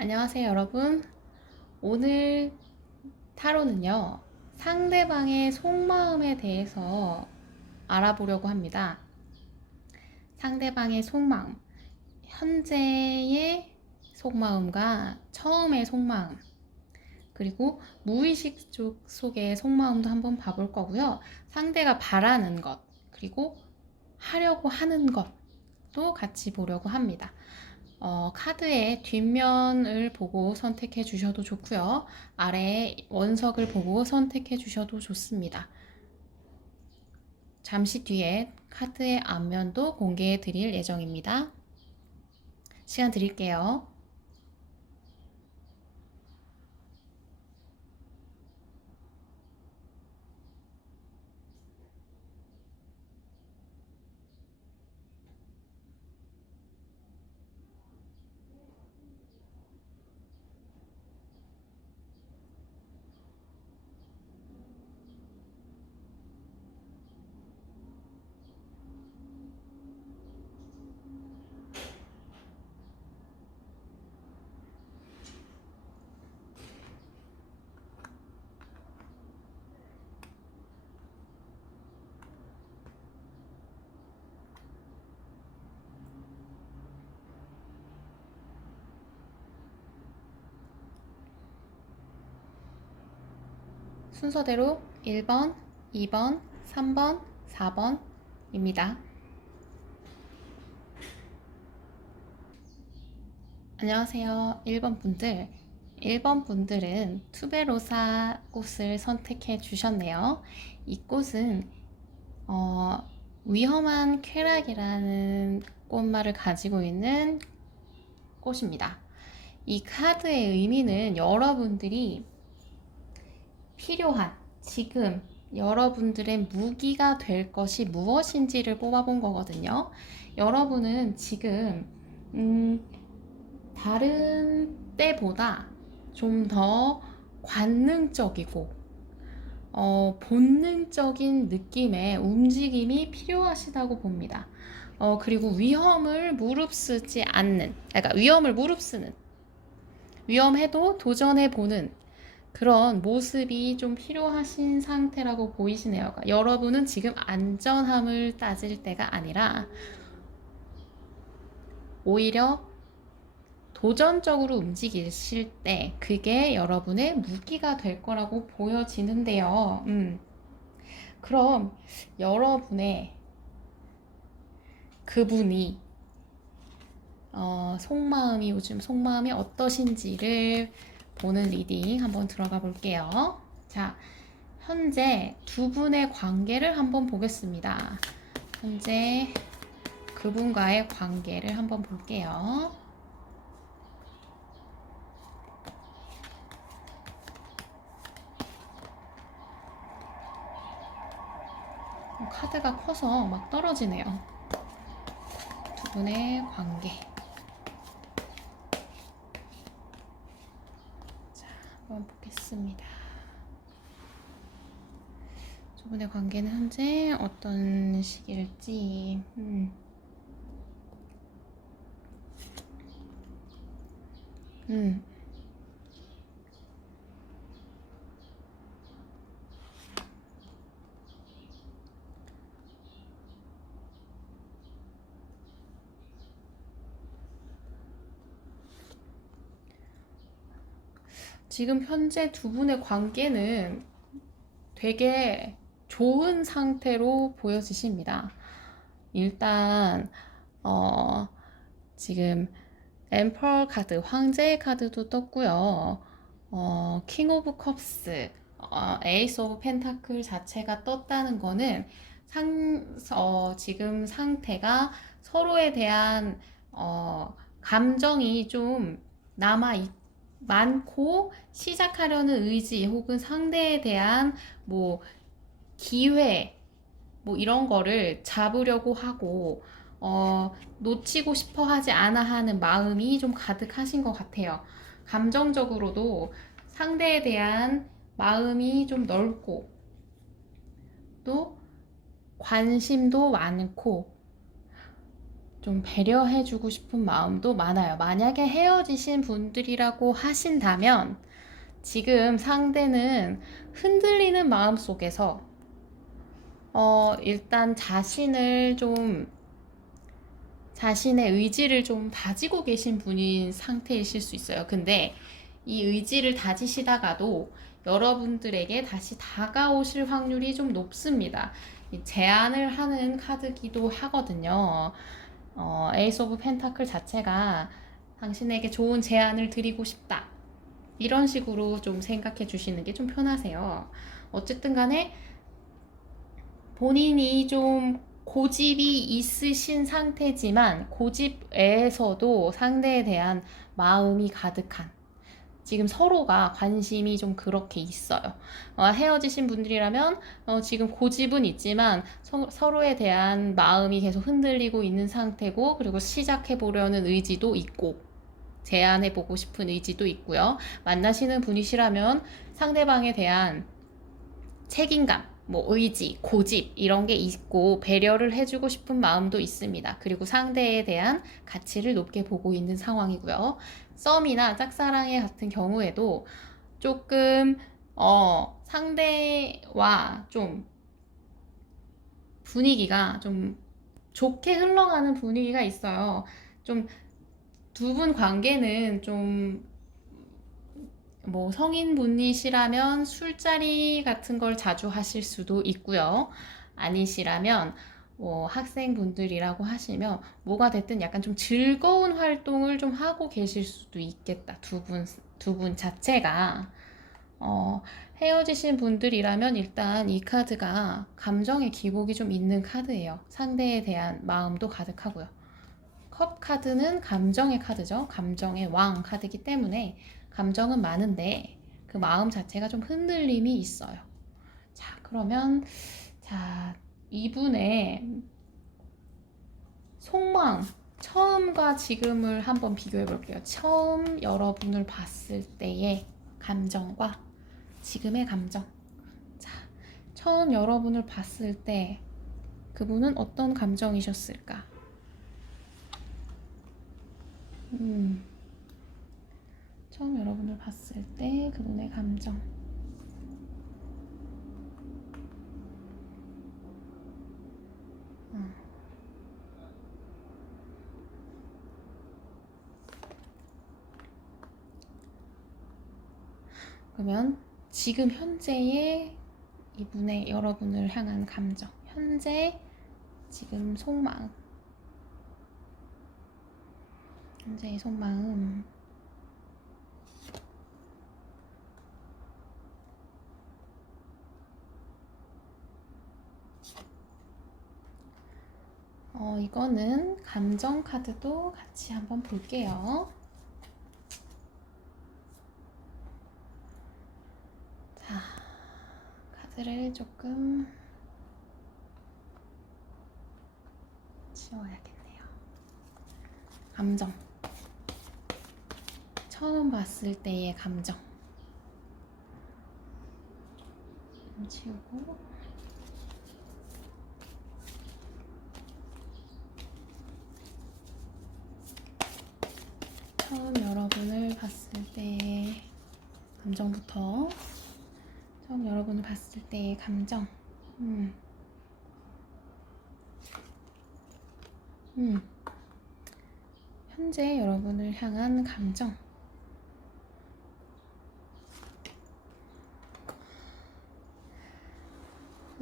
안녕하세요, 여러분. 오늘 타로는요, 상대방의 속마음에 대해서 알아보려고 합니다. 상대방의 속마음, 현재의 속마음과 처음의 속마음, 그리고 무의식 속의 속마음도 한번 봐볼 거고요. 상대가 바라는 것, 그리고 하려고 하는 것도 같이 보려고 합니다. 카드의 뒷면을 보고 선택해 주셔도 좋고요. 아래 원석을 보고 선택해 주셔도 좋습니다. 잠시 뒤에 카드의 앞면도 공개해 드릴 예정입니다. 시간 드릴게요. 순서대로 1번, 2번, 3번, 4번입니다. 안녕하세요. 1번 분들. 1번 분들은 투베로사 꽃을 선택해 주셨네요. 이 꽃은 위험한 쾌락이라는 꽃말을 가지고 있는 꽃입니다. 이 카드의 의미는 여러분들이 필요한 지금 여러분들의 무기가 될 것이 무엇인지를 뽑아본 거거든요. 여러분은 지금 다른 때보다 좀 더 관능적이고 본능적인 느낌의 움직임이 필요하시다고 봅니다. 그리고 위험을 무릅쓰지 않는, 그러니까 위험을 무릅쓰는, 위험해도 도전해보는 그런 모습이 좀 필요하신 상태라고 보이시네요. 그러니까 여러분은 지금 안전함을 따질 때가 아니라 오히려 도전적으로 움직이실 때 그게 여러분의 무기가 될 거라고 보여지는데요. 그럼 여러분의 그분이 속마음이 요즘 속마음이 어떠신지를 보는 리딩 한번 들어가 볼게요. 자, 현재 두 분의 관계를 한번 보겠습니다. 현재 그분과의 관계를 한번 볼게요. 카드가 커서 막 떨어지네요. 두 분의 관계. 자, 한번 보겠습니다. 두 분의 관계는 현재 어떤 시기일지. 지금 현재 두 분의 관계는 되게 좋은 상태로 보여지십니다. 일단 지금 엠퍼 카드, 황제의 카드도 떴고요. 킹 오브 컵스, 에이스 오브 펜타클 자체가 떴다는 거는 지금 상태가 서로에 대한 감정이 좀 많고 시작하려는 의지 혹은 상대에 대한 뭐 기회 뭐 이런 거를 잡으려고 하고 놓치고 싶어 하지 않아 하는 마음이 좀 가득하신 것 같아요. 감정적으로도 상대에 대한 마음이 좀 넓고 또 관심도 많고 좀 배려해주고 싶은 마음도 많아요. 만약에 헤어지신 분들이라고 하신다면 지금 상대는 흔들리는 마음 속에서 일단 자신의 의지를 좀 다지고 계신 분인 상태이실 수 있어요. 근데 이 의지를 다지시다가도 여러분들에게 다시 다가오실 확률이 좀 높습니다. 제안을 하는 카드기도 하거든요. 에이스 오브 펜타클 자체가 당신에게 좋은 제안을 드리고 싶다. 이런 식으로 좀 생각해 주시는 게 좀 편하세요. 어쨌든 간에 본인이 좀 고집이 있으신 상태지만 고집에서도 상대에 대한 마음이 가득한 지금 서로가 관심이 좀 그렇게 있어요. 헤어지신 분들이라면 지금 고집은 있지만 서로에 대한 마음이 계속 흔들리고 있는 상태고 그리고 시작해보려는 의지도 있고 제안해보고 싶은 의지도 있고요. 만나시는 분이시라면 상대방에 대한 책임감, 뭐 의지, 고집 이런 게 있고 배려를 해주고 싶은 마음도 있습니다. 그리고 상대에 대한 가치를 높게 보고 있는 상황이고요. 썸이나 짝사랑의 같은 경우에도 조금 상대와 좀 분위기가 좀 좋게 흘러가는 분위기가 있어요. 좀 두 분 관계는 좀 뭐 성인분이시라면 술자리 같은 걸 자주 하실 수도 있고요. 아니시라면 뭐 학생분들이라고 하시면 뭐가 됐든 약간 좀 즐거운 활동을 좀 하고 계실 수도 있겠다. 두 분 자체가 어, 헤어지신 분들이라면 일단 이 카드가 감정의 기복이 좀 있는 카드예요. 상대에 대한 마음도 가득하고요. 컵 카드는 감정의 카드죠. 감정의 왕 카드이기 때문에 감정은 많은데 그 마음 자체가 좀 흔들림이 있어요. 자, 그러면 이분의 속마음 처음과 지금을 한번 비교해 볼게요. 처음 여러분을 봤을 때의 감정과 지금의 감정. 자, 처음 여러분을 봤을 때 그분은 어떤 감정이셨을까? 처음 여러분을 봤을 때 그분의 감정. 그러면 지금 현재의 이분의 여러분을 향한 감정. 현재 지금 속마음. 현재의 속마음. 이거는 감정 카드도 같이 한번 볼게요. 자, 카드를 조금 지워야겠네요. 감정. 처음 봤을 때의 감정. 지우고. 처음 여러분을 봤을 때의 감정부터. 처음 여러분을 봤을 때의 감정. 현재 여러분을 향한 감정.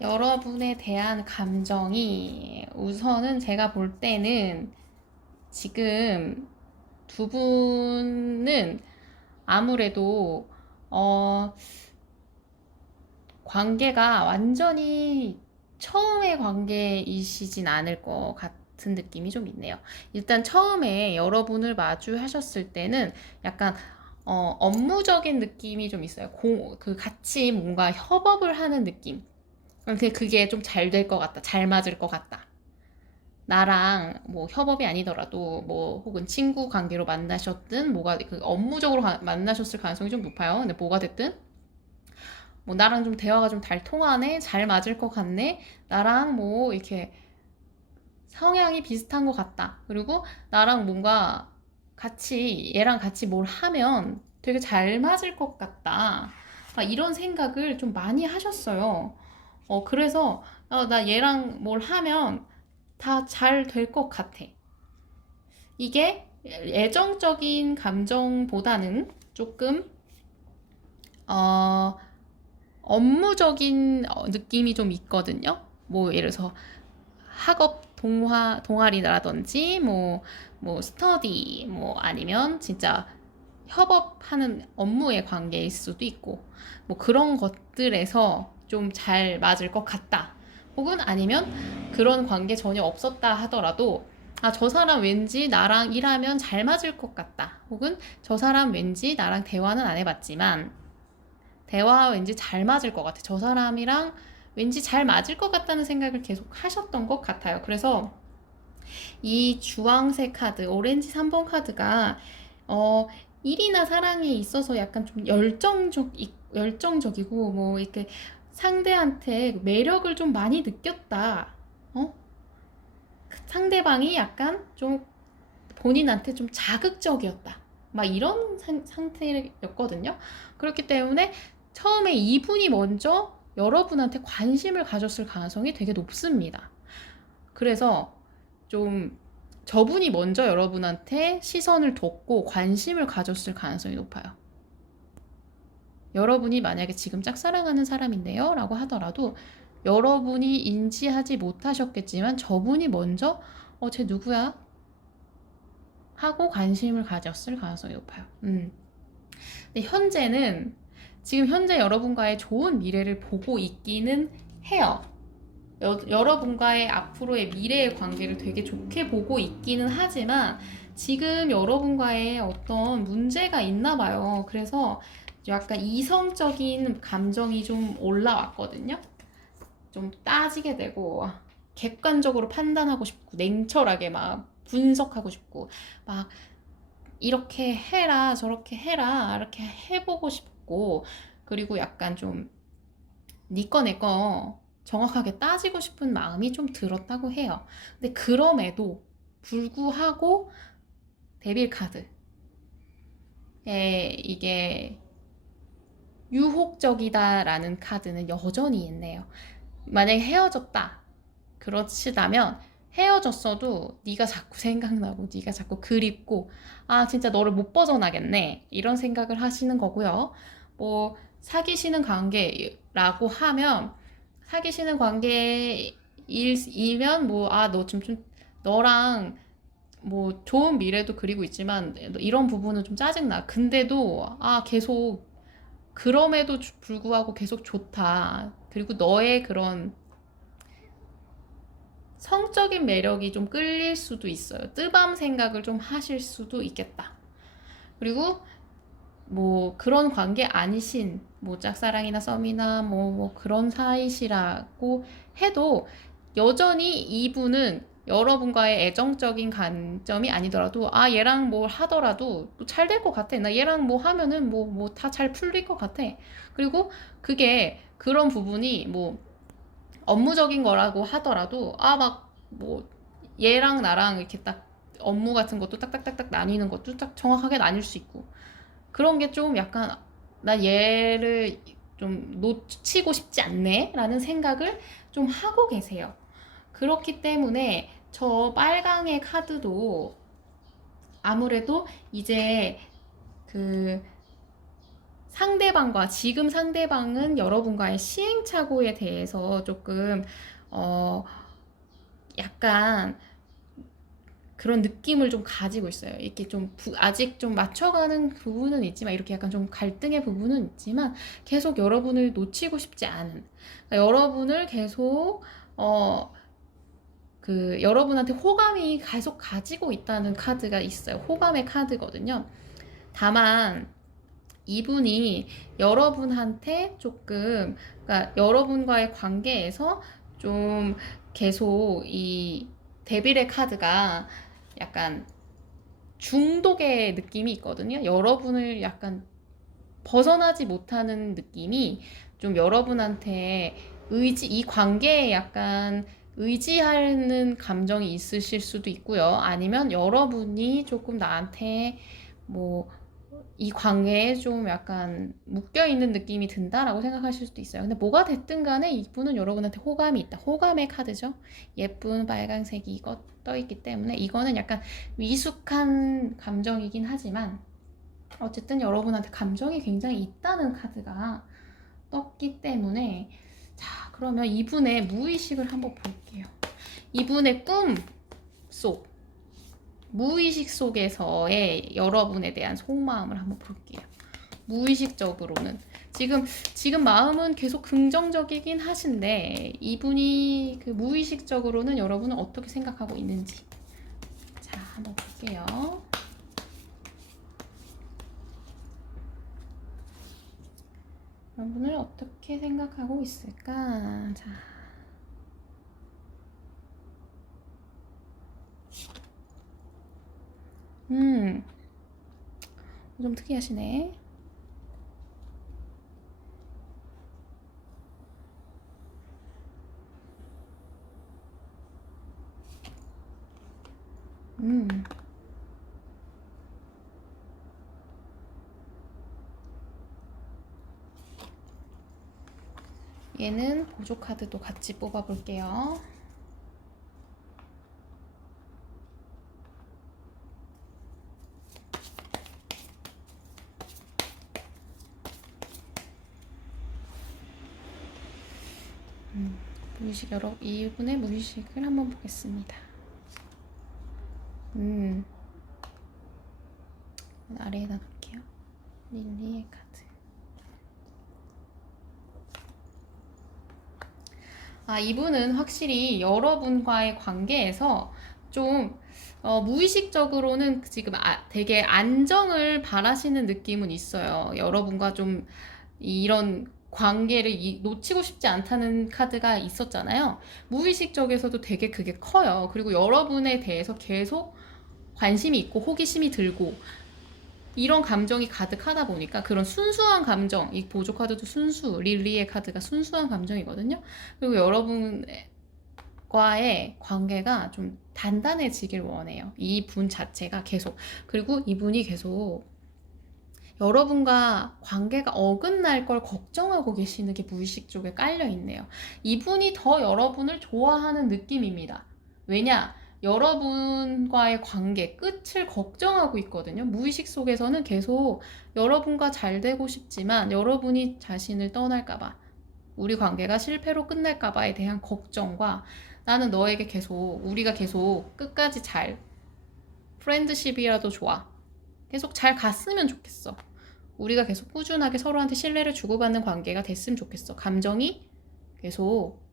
여러분에 대한 감정이 우선은 제가 볼 때는 지금 두 분은 아무래도 관계가 완전히 처음의 관계이시진 않을 것 같은 느낌이 좀 있네요. 일단 처음에 여러분을 마주하셨을 때는 약간 업무적인 느낌이 좀 있어요. 같이 뭔가 협업을 하는 느낌. 근데 그게 좀 잘 될 것 같다. 잘 맞을 것 같다. 나랑 뭐 협업이 아니더라도 뭐 혹은 친구 관계로 만나셨든 뭐가 그 업무적으로 만나셨을 가능성이 좀 높아요. 근데 뭐가 됐든 뭐 나랑 좀 대화가 좀 잘 통하네, 잘 맞을 것 같네, 나랑 뭐 이렇게 성향이 비슷한 것 같다. 그리고 나랑 뭔가 같이, 얘랑 같이 뭘 하면 되게 잘 맞을 것 같다. 이런 생각을 좀 많이 하셨어요. 그래서 나 얘랑 뭘 하면 다 잘 될 것 같아. 이게 애정적인 감정보다는 조금 어, 업무적인 느낌이 좀 있거든요. 뭐 예를 들어서 학업 동아리라든지 뭐 스터디 뭐 아니면 진짜 협업하는 업무의 관계일 수도 있고 뭐 그런 것들에서 좀 잘 맞을 것 같다. 혹은 아니면 그런 관계 전혀 없었다 하더라도 저 사람 왠지 나랑 일하면 잘 맞을 것 같다. 혹은 저 사람 왠지 나랑 대화는 안 해봤지만 대화 왠지 잘 맞을 것 같아. 저 사람이랑 왠지 잘 맞을 것 같다는 생각을 계속 하셨던 것 같아요. 그래서 이 주황색 카드, 오렌지 3번 카드가 어, 일이나 사랑에 있어서 약간 좀 열정적이고 뭐 이렇게 상대한테 매력을 좀 많이 느꼈다. 어? 상대방이 약간 좀 본인한테 좀 자극적이었다. 막 이런 상태였거든요. 그렇기 때문에 처음에 이분이 먼저 여러분한테 관심을 가졌을 가능성이 되게 높습니다. 그래서 좀 저분이 먼저 여러분한테 시선을 뒀고 관심을 가졌을 가능성이 높아요. 여러분이 만약에 지금 짝사랑하는 사람인데요 라고 하더라도 여러분이 인지하지 못하셨겠지만 저분이 먼저 쟤 누구야? 하고 관심을 가졌을 가능성이 높아요. 근데 지금 현재 여러분과의 좋은 미래를 보고 있기는 해요. 여러분과의 앞으로의 미래의 관계를 되게 좋게 보고 있기는 하지만 지금 여러분과의 어떤 문제가 있나 봐요. 그래서 약간 이성적인 감정이 좀 올라왔거든요. 좀 따지게 되고 객관적으로 판단하고 싶고 냉철하게 막 분석하고 싶고 막 이렇게 해라 저렇게 해라 이렇게 해보고 싶고 그리고 약간 좀 니 거 내 거 정확하게 따지고 싶은 마음이 좀 들었다고 해요. 근데 그럼에도 불구하고 데빌 카드에 이게 유혹적이다라는 카드는 여전히 있네요. 만약에 헤어졌다. 그렇시다면 헤어졌어도 네가 자꾸 생각나고 네가 자꾸 그립고 진짜 너를 못 벗어나겠네 이런 생각을 하시는 거고요. 뭐 사귀시는 관계라고 하면 사귀시는 관계이면 뭐 너 좀 너랑 뭐 좋은 미래도 그리고 있지만 이런 부분은 좀 짜증나. 근데도 계속 그럼에도 불구하고 계속 좋다. 그리고 너의 그런 성적인 매력이 좀 끌릴 수도 있어요. 뜨밤 생각을 좀 하실 수도 있겠다. 그리고 뭐 그런 관계 아니신 뭐 짝사랑이나 썸이나 뭐 그런 사이시라고 해도 여전히 이분은 여러분과의 애정적인 관점이 아니더라도 얘랑 뭘 하더라도 잘 될 것 같아. 나 얘랑 뭐 하면은 뭐 다 잘 풀릴 것 같아. 그리고 그게 그런 부분이 뭐 업무적인 거라고 하더라도 막 뭐 얘랑 나랑 이렇게 딱 업무 같은 것도 딱딱딱딱 나뉘는 것도 딱 정확하게 나뉠 수 있고 그런 게 좀 약간 나 얘를 좀 놓치고 싶지 않네 라는 생각을 좀 하고 계세요. 그렇기 때문에 저 빨강의 카드도 아무래도 이제 그 지금 상대방은 여러분과의 시행착오에 대해서 조금 약간 그런 느낌을 좀 가지고 있어요. 이렇게 좀 아직 좀 맞춰가는 부분은 있지만 이렇게 약간 좀 갈등의 부분은 있지만 계속 여러분을 놓치고 싶지 않은 그러니까 여러분을 계속 여러분한테 호감이 계속 가지고 있다는 카드가 있어요. 호감의 카드거든요. 다만 이분이 여러분한테 조금 그러니까 여러분과의 관계에서 좀 계속 이 데빌의 카드가 약간 중독의 느낌이 있거든요. 여러분을 약간 벗어나지 못하는 느낌이 좀 여러분한테 이 관계에 약간 의지하는 감정이 있으실 수도 있고요. 아니면 여러분이 조금 나한테 뭐 이 관계에 좀 약간 묶여있는 느낌이 든다라고 생각하실 수도 있어요. 근데 뭐가 됐든 간에 이분은 여러분한테 호감이 있다. 호감의 카드죠. 예쁜 빨간색이 이거 떠있기 때문에 이거는 약간 미숙한 감정이긴 하지만 어쨌든 여러분한테 감정이 굉장히 있다는 카드가 떴기 때문에 자, 그러면 이분의 무의식을 한번 볼게요. 이분의 꿈 속, 무의식 속에서의 여러분에 대한 속마음을 한번 볼게요. 무의식적으로는 지금 마음은 계속 긍정적이긴 하신데 이분이 그 무의식적으로는 여러분은 어떻게 생각하고 있는지 자, 한번 볼게요. 여러분을 어떻게 생각하고 있을까? 자. 좀 특이하시네. 얘는 보조 카드도 같이 뽑아볼게요. 무의식 이분의 무의식을 한번 보겠습니다. 아래에다 놓을게요. 릴리의 카드. 이분은 확실히 여러분과의 관계에서 좀 무의식적으로는 지금 되게 안정을 바라시는 느낌은 있어요. 여러분과 좀 이런 관계를 놓치고 싶지 않다는 카드가 있었잖아요. 무의식적에서도 되게 그게 커요. 그리고 여러분에 대해서 계속 관심이 있고 호기심이 들고 이런 감정이 가득하다 보니까 그런 순수한 감정, 이 보조 카드도 릴리의 카드가 순수한 감정이거든요. 그리고 여러분과의 관계가 좀 단단해지길 원해요. 이 분 자체가 계속. 그리고 이분이 계속 여러분과 관계가 어긋날 걸 걱정하고 계시는 게 무의식 쪽에 깔려 있네요. 이분이 더 여러분을 좋아하는 느낌입니다. 왜냐? 여러분과의 관계 끝을 걱정하고 있거든요. 무의식 속에서는 계속 여러분과 잘 되고 싶지만 여러분이 자신을 떠날까봐 우리 관계가 실패로 끝날까봐에 대한 걱정과 나는 너에게 우리가 계속 끝까지 잘 프렌드십이라도 좋아. 계속 잘 갔으면 좋겠어. 우리가 계속 꾸준하게 서로한테 신뢰를 주고받는 관계가 됐으면 좋겠어. 감정이 계속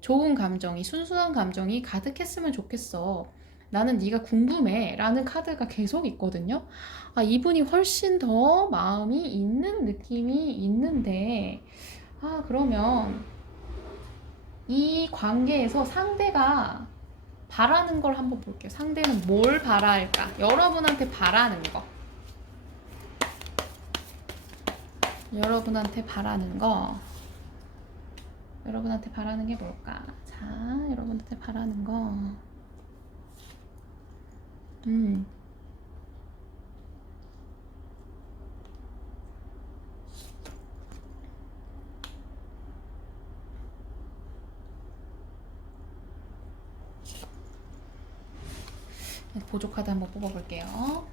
좋은 감정이, 순수한 감정이 가득했으면 좋겠어. 나는 네가 궁금해 라는 카드가 계속 있거든요. 이분이 훨씬 더 마음이 있는 느낌이 있는데 그러면 이 관계에서 상대가 바라는 걸 한번 볼게요. 상대는 뭘 바랄까? 여러분한테 바라는 거. 여러분한테 바라는 게 뭘까? 자, 여러분한테 바라는 거. 보조 카드 한번 뽑아볼게요.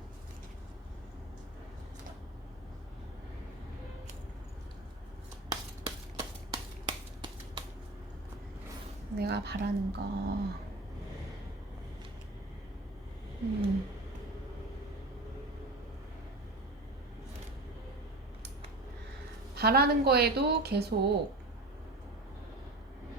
내가 바라는 거. 바라는 거에도 계속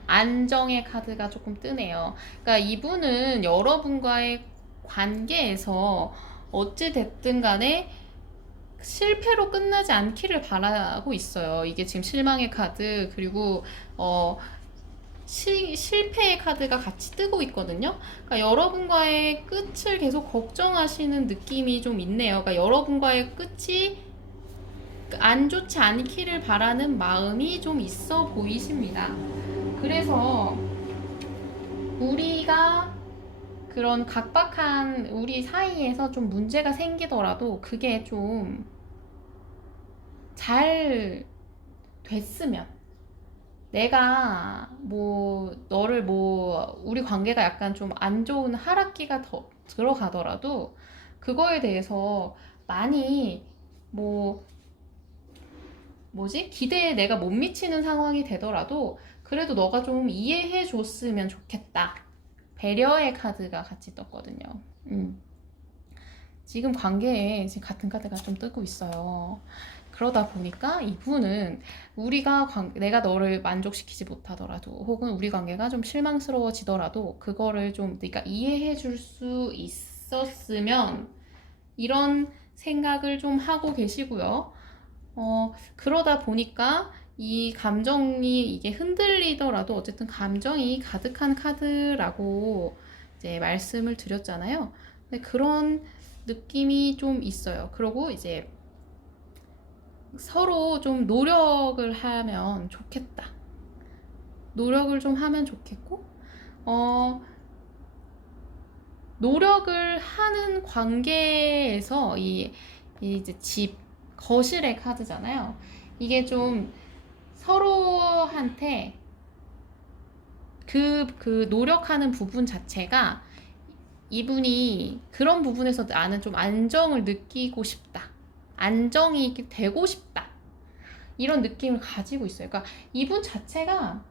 안정의 카드가 조금 뜨네요. 그러니까 이분은 여러분과의 관계에서 어찌 됐든 간에 실패로 끝나지 않기를 바라고 있어요. 이게 지금 실망의 카드 그리고 실패의 카드가 같이 뜨고 있거든요. 그러니까 여러분과의 끝을 계속 걱정하시는 느낌이 좀 있네요. 그러니까 여러분과의 끝이 안 좋지 않기를 바라는 마음이 좀 있어 보이십니다. 그래서 우리가 그런 각박한 우리 사이에서 좀 문제가 생기더라도 그게 좀 잘 됐으면, 내가 뭐 너를 뭐 우리 관계가 약간 좀 안 좋은 하락기가 더 들어가더라도 그거에 대해서 많이 뭐 뭐지? 기대에 내가 못 미치는 상황이 되더라도 그래도 너가 좀 이해해 줬으면 좋겠다. 배려의 카드가 같이 떴거든요. 지금 관계에 지금 같은 카드가 좀 뜨고 있어요. 그러다 보니까 이분은 내가 너를 만족시키지 못하더라도 혹은 우리 관계가 좀 실망스러워지더라도 그거를 좀 네가 이해해 줄 수 있었으면 이런 생각을 좀 하고 계시고요. 그러다 보니까 이 감정이 이게 흔들리더라도 어쨌든 감정이 가득한 카드라고 이제 말씀을 드렸잖아요. 근데 그런 느낌이 좀 있어요. 그리고 이제 서로 좀 노력을 하면 좋겠다. 노력을 좀 하면 좋겠고, 노력을 하는 관계에서 이제 거실의 카드잖아요. 이게 좀 서로한테 그 노력하는 부분 자체가 이분이 그런 부분에서 나는 좀 안정을 느끼고 싶다. 안정이 되고 싶다. 이런 느낌을 가지고 있어요. 그러니까 이분 자체가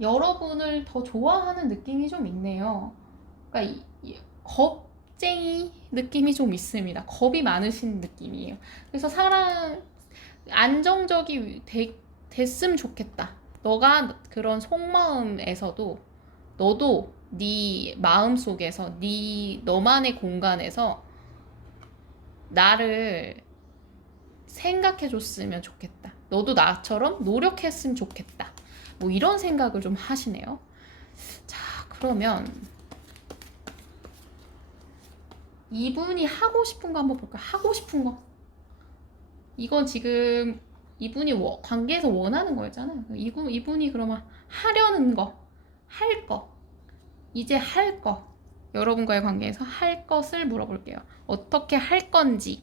여러분을 더 좋아하는 느낌이 좀 있네요. 그러니까 겁쟁이 느낌이 좀 있습니다. 겁이 많으신 느낌이에요. 그래서 안정적이 됐으면 좋겠다. 너가 그런 속마음에서도 너도 네 마음속에서 너만의 공간에서 나를 생각해 줬으면 좋겠다. 너도 나처럼 노력했으면 좋겠다. 뭐 이런 생각을 좀 하시네요. 자, 그러면 이분이 하고 싶은 거 한번 볼까요? 하고 싶은 거. 이건 지금 이분이 관계에서 원하는 거였잖아요. 이분이 그러면 하려는 거, 할 거, 이제 할 거. 여러분과의 관계에서 할 것을 물어볼게요. 어떻게 할 건지.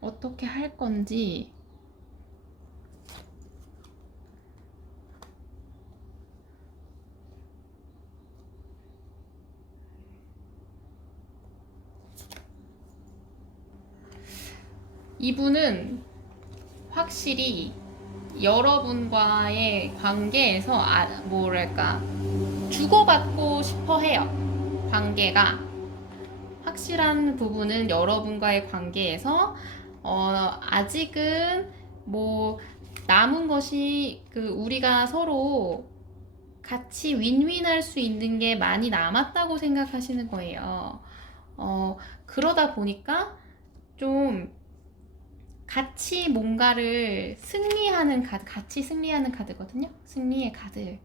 어떻게 할 건지. 이분은 확실히 여러분과의 관계에서 뭐랄까 주고받고 싶어 해요. 관계가 확실한 부분은 여러분과의 관계에서 아직은 뭐 남은 것이 우리가 서로 같이 윈윈할 수 있는 게 많이 남았다고 생각하시는 거예요. 그러다 보니까 좀 같이 뭔가를 같이 승리하는 카드거든요. 승리의 카드.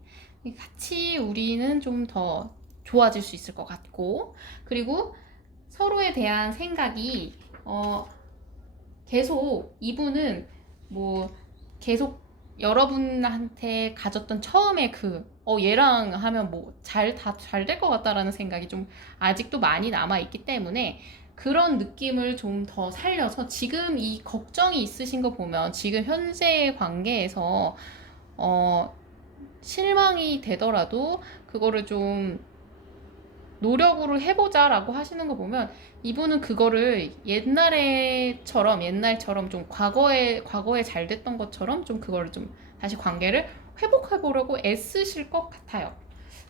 같이 우리는 좀 더 좋아질 수 있을 것 같고, 그리고 서로에 대한 생각이 계속 이분은 뭐 계속 여러분한테 가졌던 처음에 얘랑 하면 뭐 잘 될 것 같다라는 생각이 좀 아직도 많이 남아 있기 때문에 그런 느낌을 좀 더 살려서 지금 이 걱정이 있으신 거 보면 지금 현재의 관계에서 실망이 되더라도 그거를 좀 노력으로 해보자라고 하시는 거 보면 이분은 그거를 옛날처럼 좀 과거에 잘 됐던 것처럼 좀 그거를 좀 다시 관계를 회복해 보려고 애쓰실 것 같아요.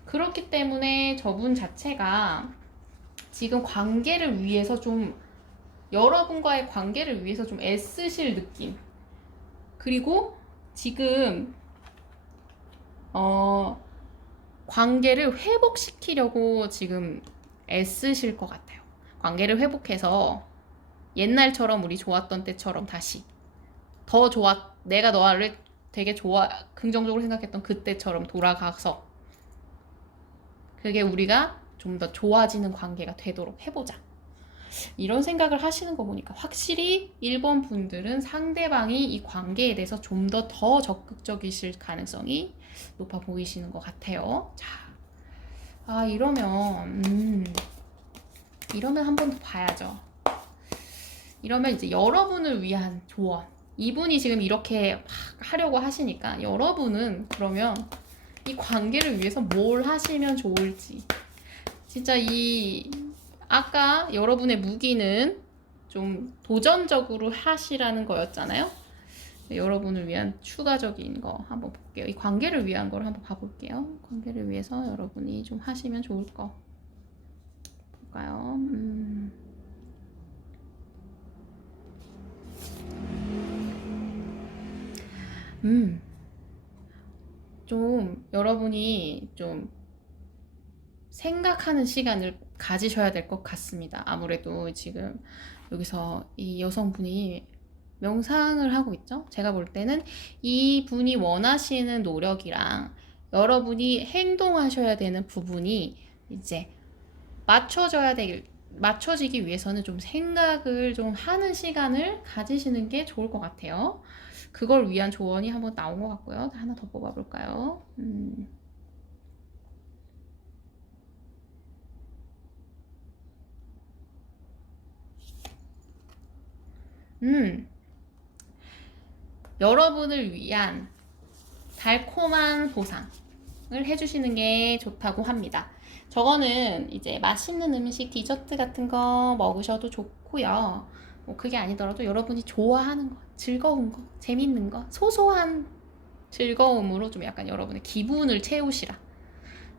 그렇기 때문에 저분 자체가 지금 여러분과의 관계를 위해서 좀 애쓰실 느낌. 그리고 지금 관계를 회복시키려고 지금 애쓰실 것 같아요. 관계를 회복해서 옛날처럼 우리 좋았던 때처럼 다시 내가 너를 되게 긍정적으로 생각했던 그때처럼 돌아가서 그게 우리가 좀 더 좋아지는 관계가 되도록 해보자. 이런 생각을 하시는 거 보니까 확실히 1번 분들은 상대방이 이 관계에 대해서 좀 더 적극적이실 가능성이 높아 보이시는 것 같아요. 자, 이러면 한 번 더 봐야죠. 이러면 이제 여러분을 위한 조언. 이분이 지금 이렇게 막 하려고 하시니까 여러분은 그러면 이 관계를 위해서 뭘 하시면 좋을지. 진짜 아까 여러분의 무기는 좀 도전적으로 하시라는 거였잖아요. 여러분을 위한 추가적인 거 한번 볼게요. 이 관계를 위한 걸 한번 봐볼게요. 관계를 위해서 여러분이 좀 하시면 좋을 거 볼까요? 좀 여러분이 좀 생각하는 시간을 가지셔야 될 것 같습니다. 아무래도 지금 여기서 이 여성분이 명상을 하고 있죠. 제가 볼 때는 이 분이 원하시는 노력이랑 여러분이 행동하셔야 되는 부분이 이제 맞춰지기 위해서는 좀 생각을 좀 하는 시간을 가지시는 게 좋을 것 같아요. 그걸 위한 조언이 한번 나온 것 같고요. 하나 더 뽑아볼까요? 여러분을 위한 달콤한 보상을 해주시는 게 좋다고 합니다. 저거는 이제 맛있는 음식, 디저트 같은 거 먹으셔도 좋고요. 뭐 그게 아니더라도 여러분이 좋아하는 거, 즐거운 거, 재밌는 거, 소소한 즐거움으로 좀 약간 여러분의 기분을 채우시라.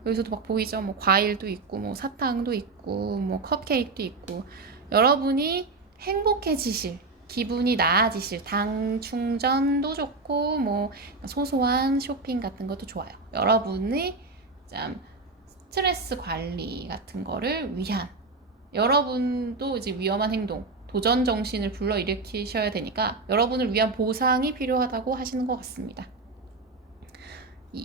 여기서도 막 보이죠? 뭐 과일도 있고, 뭐 사탕도 있고, 뭐 컵케이크도 있고. 여러분이 행복해지실, 기분이 나아지실, 당 충전도 좋고, 뭐 소소한 쇼핑 같은 것도 좋아요. 여러분의 참 스트레스 관리 같은 거를 위한, 여러분도 이제 위험한 행동, 도전 정신을 불러일으키셔야 되니까 여러분을 위한 보상이 필요하다고 하시는 것 같습니다.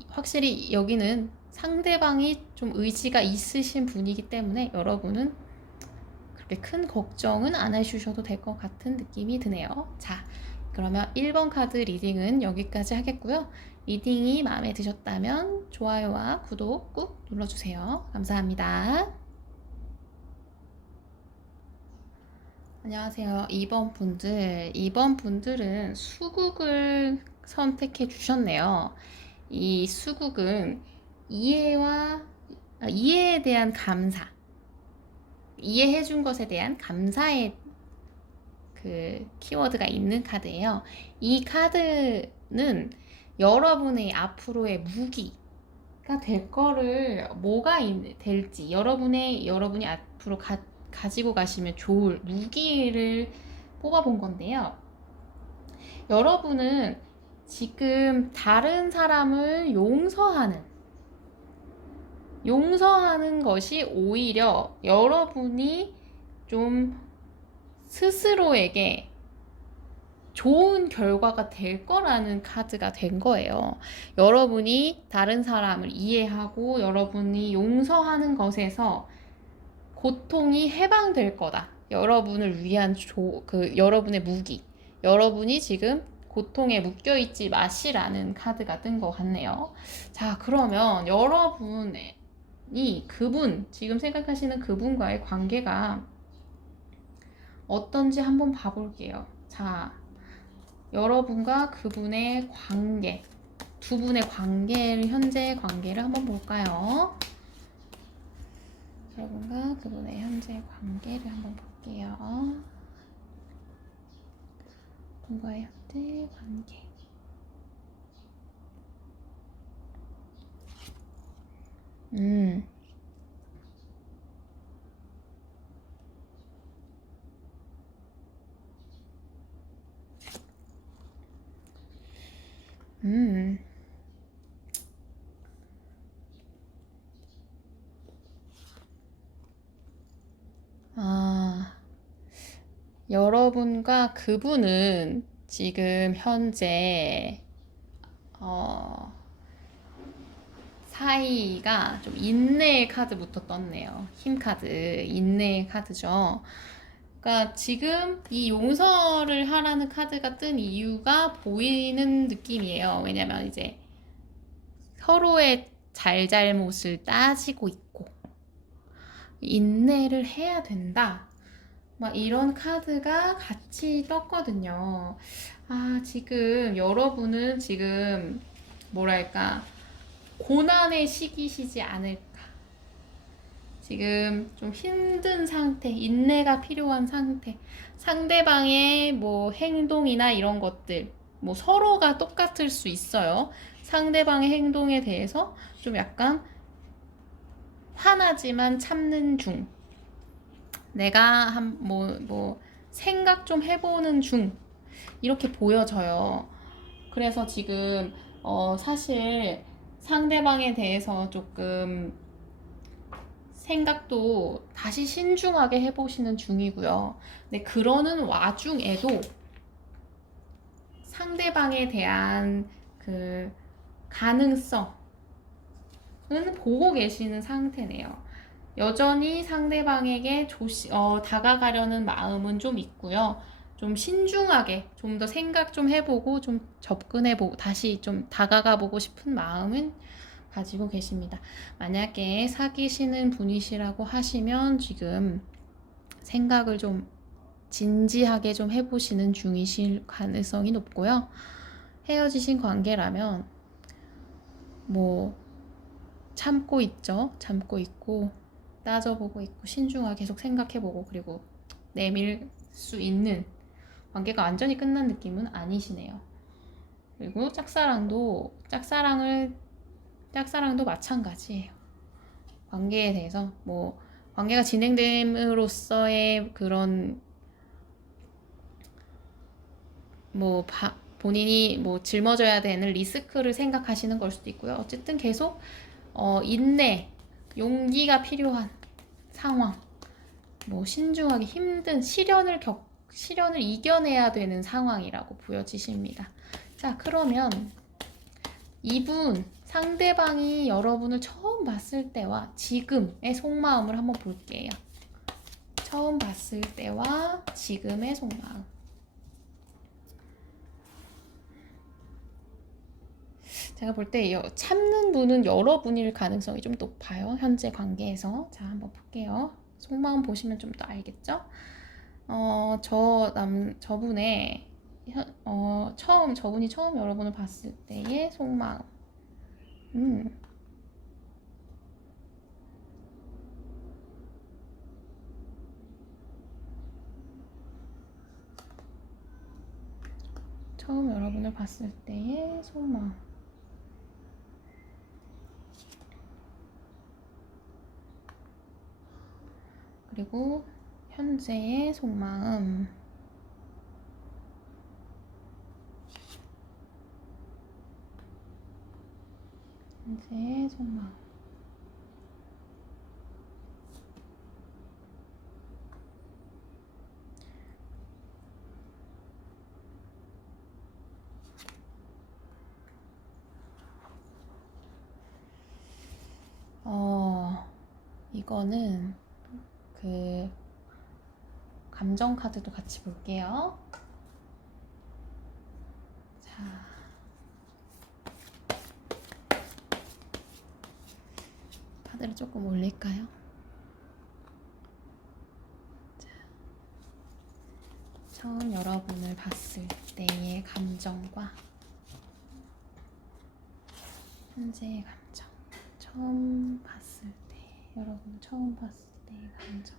확실히 여기는 상대방이 좀 의지가 있으신 분이기 때문에 여러분은 그렇게 큰 걱정은 안 해주셔도 될 것 같은 느낌이 드네요. 자, 그러면 1번 카드 리딩은 여기까지 하겠고요. 리딩이 마음에 드셨다면 좋아요와 구독 꾹 눌러주세요. 감사합니다. 안녕하세요. 2번 분들은 수국을 선택해 주셨네요. 이 수국은 이해에 대한 감사, 이해해 준 것에 대한 감사의 그 키워드가 있는 카드예요. 이 카드는 여러분의 앞으로의 무기가 될 거를 뭐가 될지 여러분이 앞으로 가지고 가시면 좋을 무기를 뽑아본 건데요. 여러분은 지금 다른 사람을 용서하는 것이 오히려 여러분이 좀 스스로에게 좋은 결과가 될 거라는 카드가 된 거예요. 여러분이 다른 사람을 이해하고 여러분이 용서하는 것에서 고통이 해방될 거다. 여러분을 위한 여러분의 무기. 여러분이 지금 고통에 묶여있지 마시라는 카드가 뜬 것 같네요. 자, 그러면 여러분이 지금 생각하시는 그분과의 관계가 어떤지 한번 봐볼게요. 자, 여러분과 그분의 관계, 두 분의 현재 관계를 한번 볼까요? 여러분과 그분의 현재 관계를 한번 볼게요. 그분과의 현재 관계. 음. 여러분과 그분은 지금 현재 사이가 좀 인내의 카드부터 떴네요. 힘 카드, 인내의 카드죠. 그러니까 지금 이 용서를 하라는 카드가 뜬 이유가 보이는 느낌이에요. 왜냐면 이제 서로의 잘잘못을 따지고 있고 인내를 해야 된다. 막 이런 카드가 같이 떴거든요. 아, 지금 여러분은 지금 뭐랄까 고난의 시기시지 않을까. 지금 좀 힘든 상태, 인내가 필요한 상태, 상대방의 뭐 행동이나 이런 것들, 뭐 서로가 똑같을 수 있어요. 상대방의 행동에 대해서 좀 약간 화나지만 참는 중. 내가 생각 좀 해보는 중. 이렇게 보여져요. 그래서 지금, 사실 상대방에 대해서 조금 생각도 다시 신중하게 해보시는 중이고요. 근데 그러는 와중에도 상대방에 대한 그 가능성은 보고 계시는 상태네요. 여전히 상대방에게 다가가려는 마음은 좀 있고요. 좀 신중하게, 좀 더 생각 좀 해보고, 좀 접근해보고, 다시 좀 다가가보고 싶은 마음은 가지고 계십니다. 만약에 사귀시는 분이시라고 하시면 지금 생각을 좀 진지하게 좀 해보시는 중이실 가능성이 높고요. 헤어지신 관계라면 뭐 참고 있죠. 참고 있고 따져보고 있고 신중하게 계속 생각해보고 그리고 내밀 수 있는 관계가 완전히 끝난 느낌은 아니시네요. 그리고 짝사랑도 마찬가지예요. 관계에 대해서 뭐 관계가 진행됨으로써의 그런 뭐 본인이 뭐 짊어져야 되는 리스크를 생각하시는 걸 수도 있고요. 어쨌든 계속 인내, 용기가 필요한 상황, 뭐 신중하게 힘든 시련을 이겨내야 되는 상황이라고 보여지십니다. 자, 그러면 이분 상대방이 여러분을 처음 봤을 때와 지금의 속마음을 한번 볼게요. 처음 봤을 때와 지금의 속마음. 제가 볼 때 참는 분은 여러분일 가능성이 좀 높아요. 현재 관계에서. 자, 한번 볼게요. 속마음 보시면 좀 더 알겠죠? 저분의 저분이 처음 여러분을 봤을 때의 속마음. 처음 여러분을 봤을 때의 속마음. 그리고 현재의 속마음. 현재의 속마음. 이거는 그 감정 카드도 같이 볼게요. 자, 카드를 조금 올릴까요? 자, 처음 여러분을 봤을 때의 감정과 현재의 감정. 처음 봤을 때, 여러분 처음 봤을 때의 감정.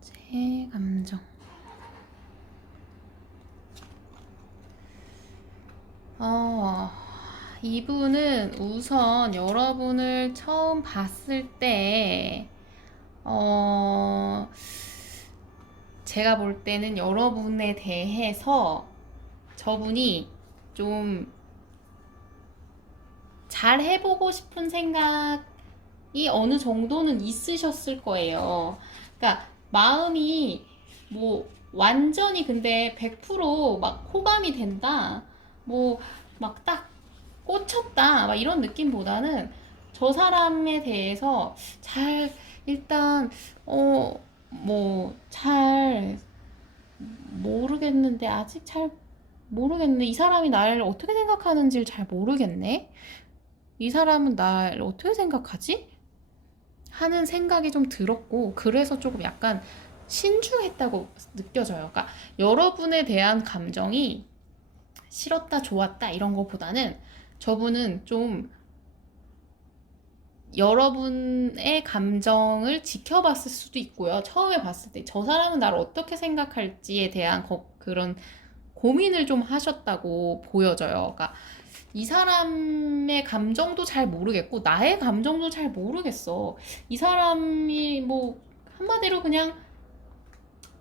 현재의 감정. 이분은 우선 여러분을 처음 봤을 때, 제가 볼 때는 여러분에 대해서 저분이 좀 잘 해보고 싶은 생각이 어느 정도는 있으셨을 거예요. 그러니까 마음이 뭐 완전히 근데 100%막 호감이 된다. 뭐 막 딱 꽂혔다. 막 이런 느낌보다는 저 사람에 대해서 잘, 일단, 잘 모르겠는데, 아직 잘 모르겠네. 이 사람이 나를 어떻게 생각하는지를 잘 모르겠네. 이 사람은 나를 어떻게 생각하지? 하는 생각이 좀 들었고, 그래서 조금 약간 신중했다고 느껴져요. 그러니까 여러분에 대한 감정이 싫었다, 좋았다, 이런 것보다는 저분은 좀 여러분의 감정을 지켜봤을 수도 있고요. 처음에 봤을 때 저 사람은 나를 어떻게 생각할지에 대한 그런 고민을 좀 하셨다고 보여져요. 그러니까 이 사람의 감정도 잘 모르겠고 나의 감정도 잘 모르겠어. 이 사람이 뭐 한마디로 그냥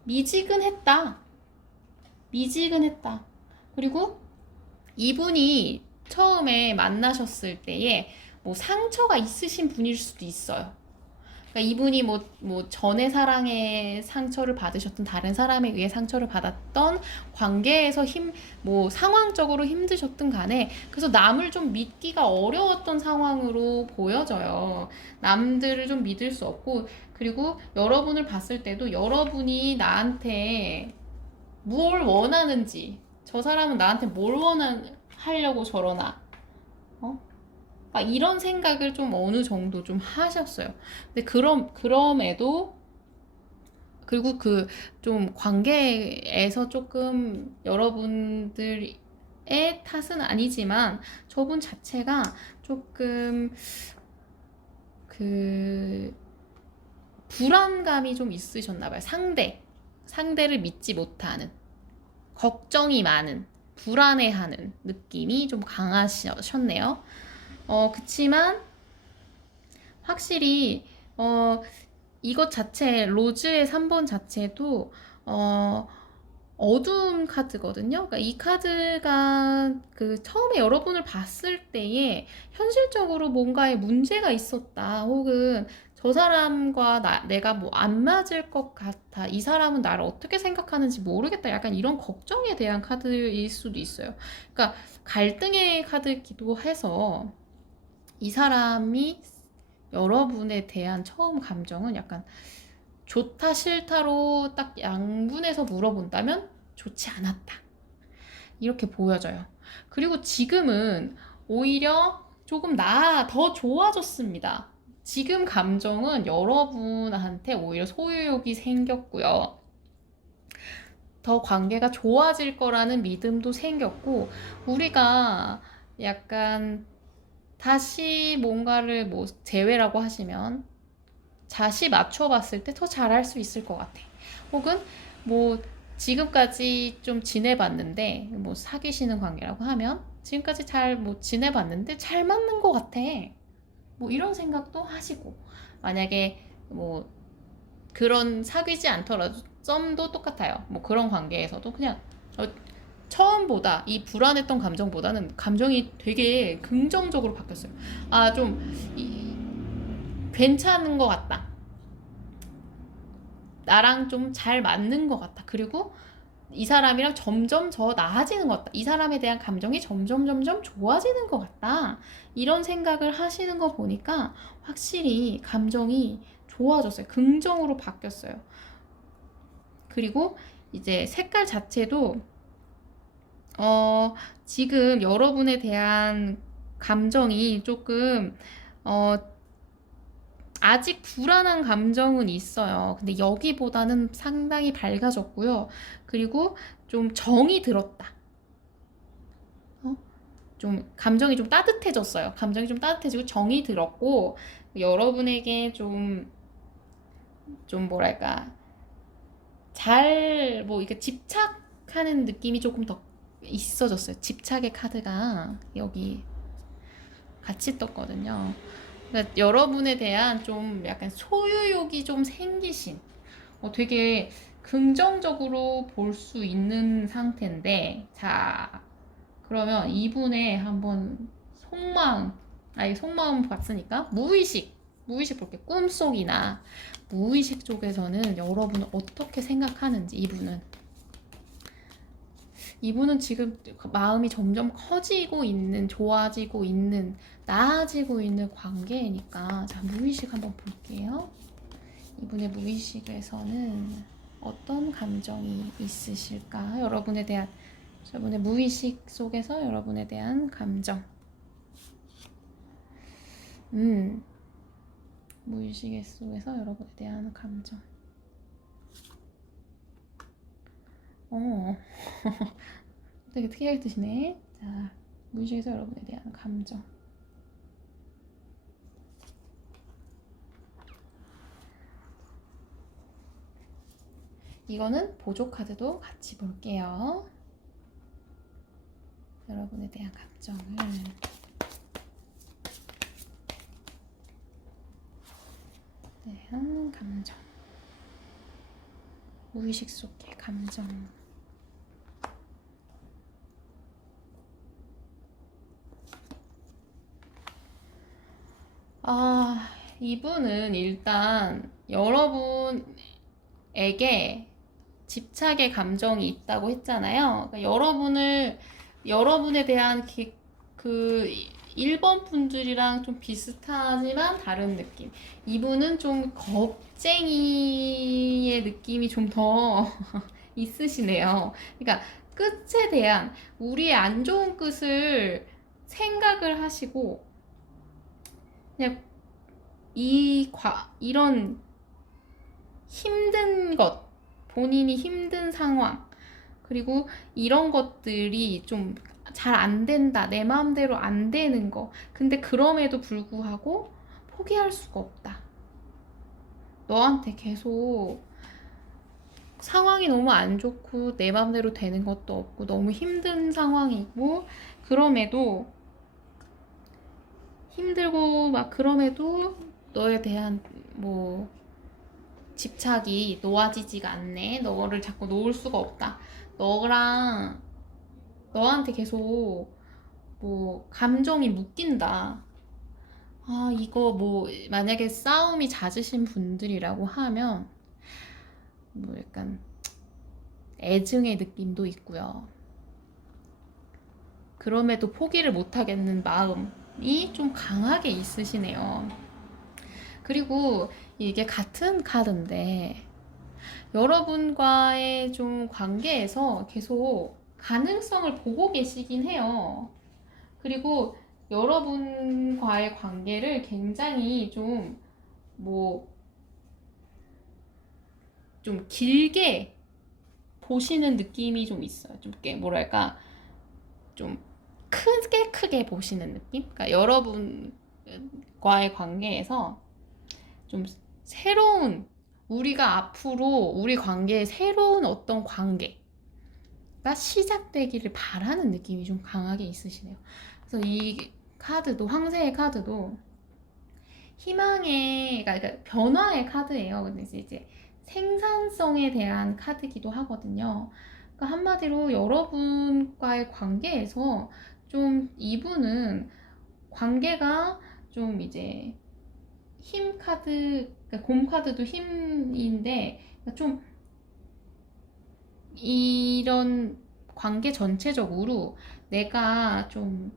미지근했다. 미지근했다. 그리고 이분이 처음에 만나셨을 때에 뭐 상처가 있으신 분일 수도 있어요. 그러니까 이분이 뭐 전의 사랑에 상처를 받으셨던, 다른 사람에 의해 상처를 받았던, 관계에서 뭐 상황적으로 힘드셨든 간에, 그래서 남을 좀 믿기가 어려웠던 상황으로 보여져요. 남들을 좀 믿을 수 없고, 그리고 여러분을 봤을 때도 여러분이 나한테 뭘 원하는지, 저 사람은 나한테 뭘 하려고 저러나, 어? 이런 생각을 좀 어느 정도 좀 하셨어요. 근데 그럼에도, 그리고 좀 관계에서 조금 여러분들의 탓은 아니지만 저분 자체가 조금 불안감이 좀 있으셨나 봐요. 상대를 믿지 못하는, 걱정이 많은, 불안해하는 느낌이 좀 강하셨네요. 그치만 확실히 이것 자체, 로즈의 3번 자체도 어두운 카드거든요. 그러니까 이 카드가 처음에 여러분을 봤을 때에 현실적으로 뭔가에 문제가 있었다, 혹은 저 사람과 내가 뭐 안 맞을 것 같아, 이 사람은 나를 어떻게 생각하는지 모르겠다, 약간 이런 걱정에 대한 카드일 수도 있어요. 그러니까 갈등의 카드이기도 해서 이 사람이 여러분에 대한 처음 감정은 약간 좋다, 싫다로 딱 양분해서 물어본다면 좋지 않았다, 이렇게 보여져요. 그리고 지금은 오히려 조금 더 좋아졌습니다. 지금 감정은 여러분한테 오히려 소유욕이 생겼고요. 더 관계가 좋아질 거라는 믿음도 생겼고, 우리가 약간 다시 뭔가를 뭐 재회라고 하시면 다시 맞춰봤을 때 더 잘할 수 있을 것 같아. 혹은 뭐 지금까지 좀 지내봤는데, 뭐 사귀시는 관계라고 하면 지금까지 잘 뭐 지내봤는데 잘 맞는 것 같아, 뭐 이런 생각도 하시고, 만약에 뭐 그런 사귀지 않더라도 점도 똑같아요. 뭐 그런 관계에서도 그냥 처음보다 이 불안했던 감정보다는 감정이 되게 긍정적으로 바뀌었어요. 괜찮은 것 같다, 나랑 좀 잘 맞는 것 같다, 그리고 이 사람이랑 점점 더 나아지는 것 같다, 이 사람에 대한 감정이 점점 좋아지는 것 같다, 이런 생각을 하시는 거 보니까 확실히 감정이 좋아졌어요. 긍정으로 바뀌었어요. 그리고 이제 색깔 자체도 지금 여러분에 대한 감정이 조금 아직 불안한 감정은 있어요. 근데 여기보다는 상당히 밝아졌고요. 그리고 좀 정이 들었다. 좀 감정이 좀 따뜻해졌어요. 감정이 좀 따뜻해지고 정이 들었고, 여러분에게 좀 뭐랄까, 뭐 이렇게 집착하는 느낌이 조금 더 있어졌어요. 집착의 카드가 여기 같이 떴거든요. 그러니까 여러분에 대한 좀 약간 소유욕이 좀 생기신, 되게 긍정적으로 볼 수 있는 상태인데, 자, 그러면 이분의 한번 속마음 봤으니까 무의식 볼게요. 꿈속이나 무의식 쪽에서는 여러분을 어떻게 생각하는지, 이분은 지금 마음이 점점 커지고 있는, 좋아지고 있는, 나아지고 있는 관계니까. 자, 무의식 한번 볼게요. 이분의 무의식에서는 어떤 감정이 있으실까? 여러분의 무의식 속에서 여러분에 대한 감정. 무의식 속에서 여러분에 대한 감정. 되게 특이하게 뜨시네. 자, 무의식에서 여러분에 대한 감정. 이거는 보조 카드도 같이 볼게요. 여러분에 대한 감정을. 대한 감정. 무의식 속의 감정. 이분은 일단 여러분에게 집착의 감정이 있다고 했잖아요. 그러니까 여러분에 대한 그 1번 분들이랑 좀 비슷하지만 다른 느낌. 이분은 좀 겁쟁이의 느낌이 좀 더 있으시네요. 그러니까 끝에 대한 우리의 안 좋은 끝을 생각을 하시고 그냥 이런 힘든 것, 본인이 힘든 상황, 그리고 이런 것들이 좀 잘 안 된다, 내 마음대로 안 되는 거. 근데 그럼에도 불구하고 포기할 수가 없다. 너한테 계속 상황이 너무 안 좋고 내 마음대로 되는 것도 없고 너무 힘든 상황이고 그럼에도 힘들고 막 그럼에도 너에 대한 뭐 집착이 놓아지지가 않네. 너를 자꾸 놓을 수가 없다. 너한테 계속 뭐 감정이 묶인다. 이거 뭐 만약에 싸움이 잦으신 분들이라고 하면 뭐 약간 애증의 느낌도 있고요. 그럼에도 포기를 못하겠는 마음이 좀 강하게 있으시네요. 그리고 이게 같은 카드인데 여러분과의 좀 관계에서 계속 가능성을 보고 계시긴 해요. 그리고 여러분과의 관계를 굉장히 좀 길게 보시는 느낌이 좀 있어요. 좀 뭐랄까 좀 크게 보시는 느낌? 그러니까 여러분과의 관계에서 좀 새로운 우리가 앞으로 우리 관계에 새로운 어떤 관계가 시작되기를 바라는 느낌이 좀 강하게 있으시네요. 그래서 이 카드도 황새의 카드도 희망의 그러니까 변화의 카드예요. 근데 이제 생산성에 대한 카드기도 하거든요. 그러니까 한마디로 여러분과의 관계에서 좀 이분은 관계가 좀 이제 힘 카드, 그러니까 곰 카드도 힘인데 좀 이런 관계 전체적으로 내가 좀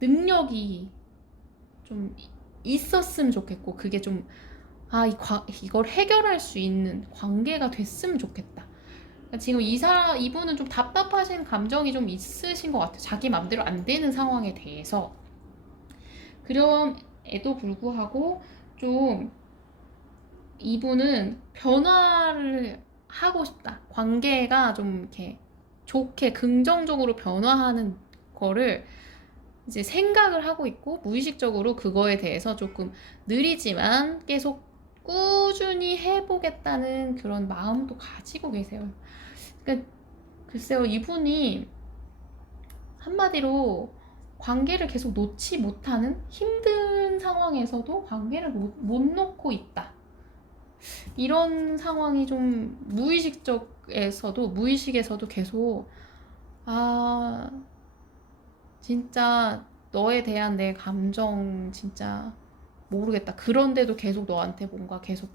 능력이 좀 있었으면 좋겠고 그게 좀 이걸 해결할 수 있는 관계가 됐으면 좋겠다. 그러니까 지금 이분은 좀 답답하신 감정이 좀 있으신 것 같아요. 자기 맘대로 안 되는 상황에 대해서. 그럼에도 불구하고 좀 이분은 변화를 하고 싶다. 관계가 좀 이렇게 좋게 긍정적으로 변화하는 거를 이제 생각을 하고 있고 무의식적으로 그거에 대해서 조금 느리지만 계속 꾸준히 해보겠다는 그런 마음도 가지고 계세요. 그러니까 글쎄요, 이분이 한마디로 관계를 계속 놓지 못하는 힘든 상황에서도 관계를 못 놓고 있다. 이런 상황이 좀 무의식에서도 계속 진짜 너에 대한 내 감정 진짜 모르겠다. 그런데도 계속 너한테 뭔가 계속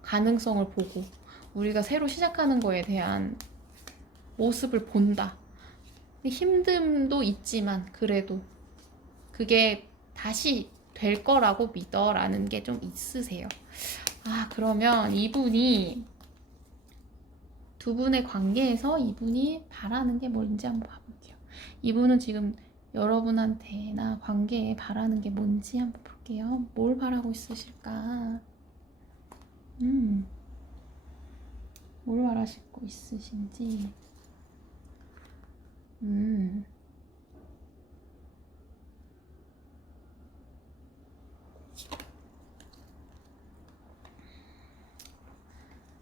가능성을 보고 우리가 새로 시작하는 거에 대한 모습을 본다. 힘듦도 있지만 그래도 그게 다시 될 거라고 믿어라는 게 좀 있으세요. 아, 그러면 이분이 두 분의 관계에서 이분이 바라는 게 뭔지 한번 봐볼게요. 이분은 지금 여러분한테나 관계에 바라는 게 뭔지 한번 볼게요. 뭘 바라고 있으실까? 뭘 바라시고 있으신지.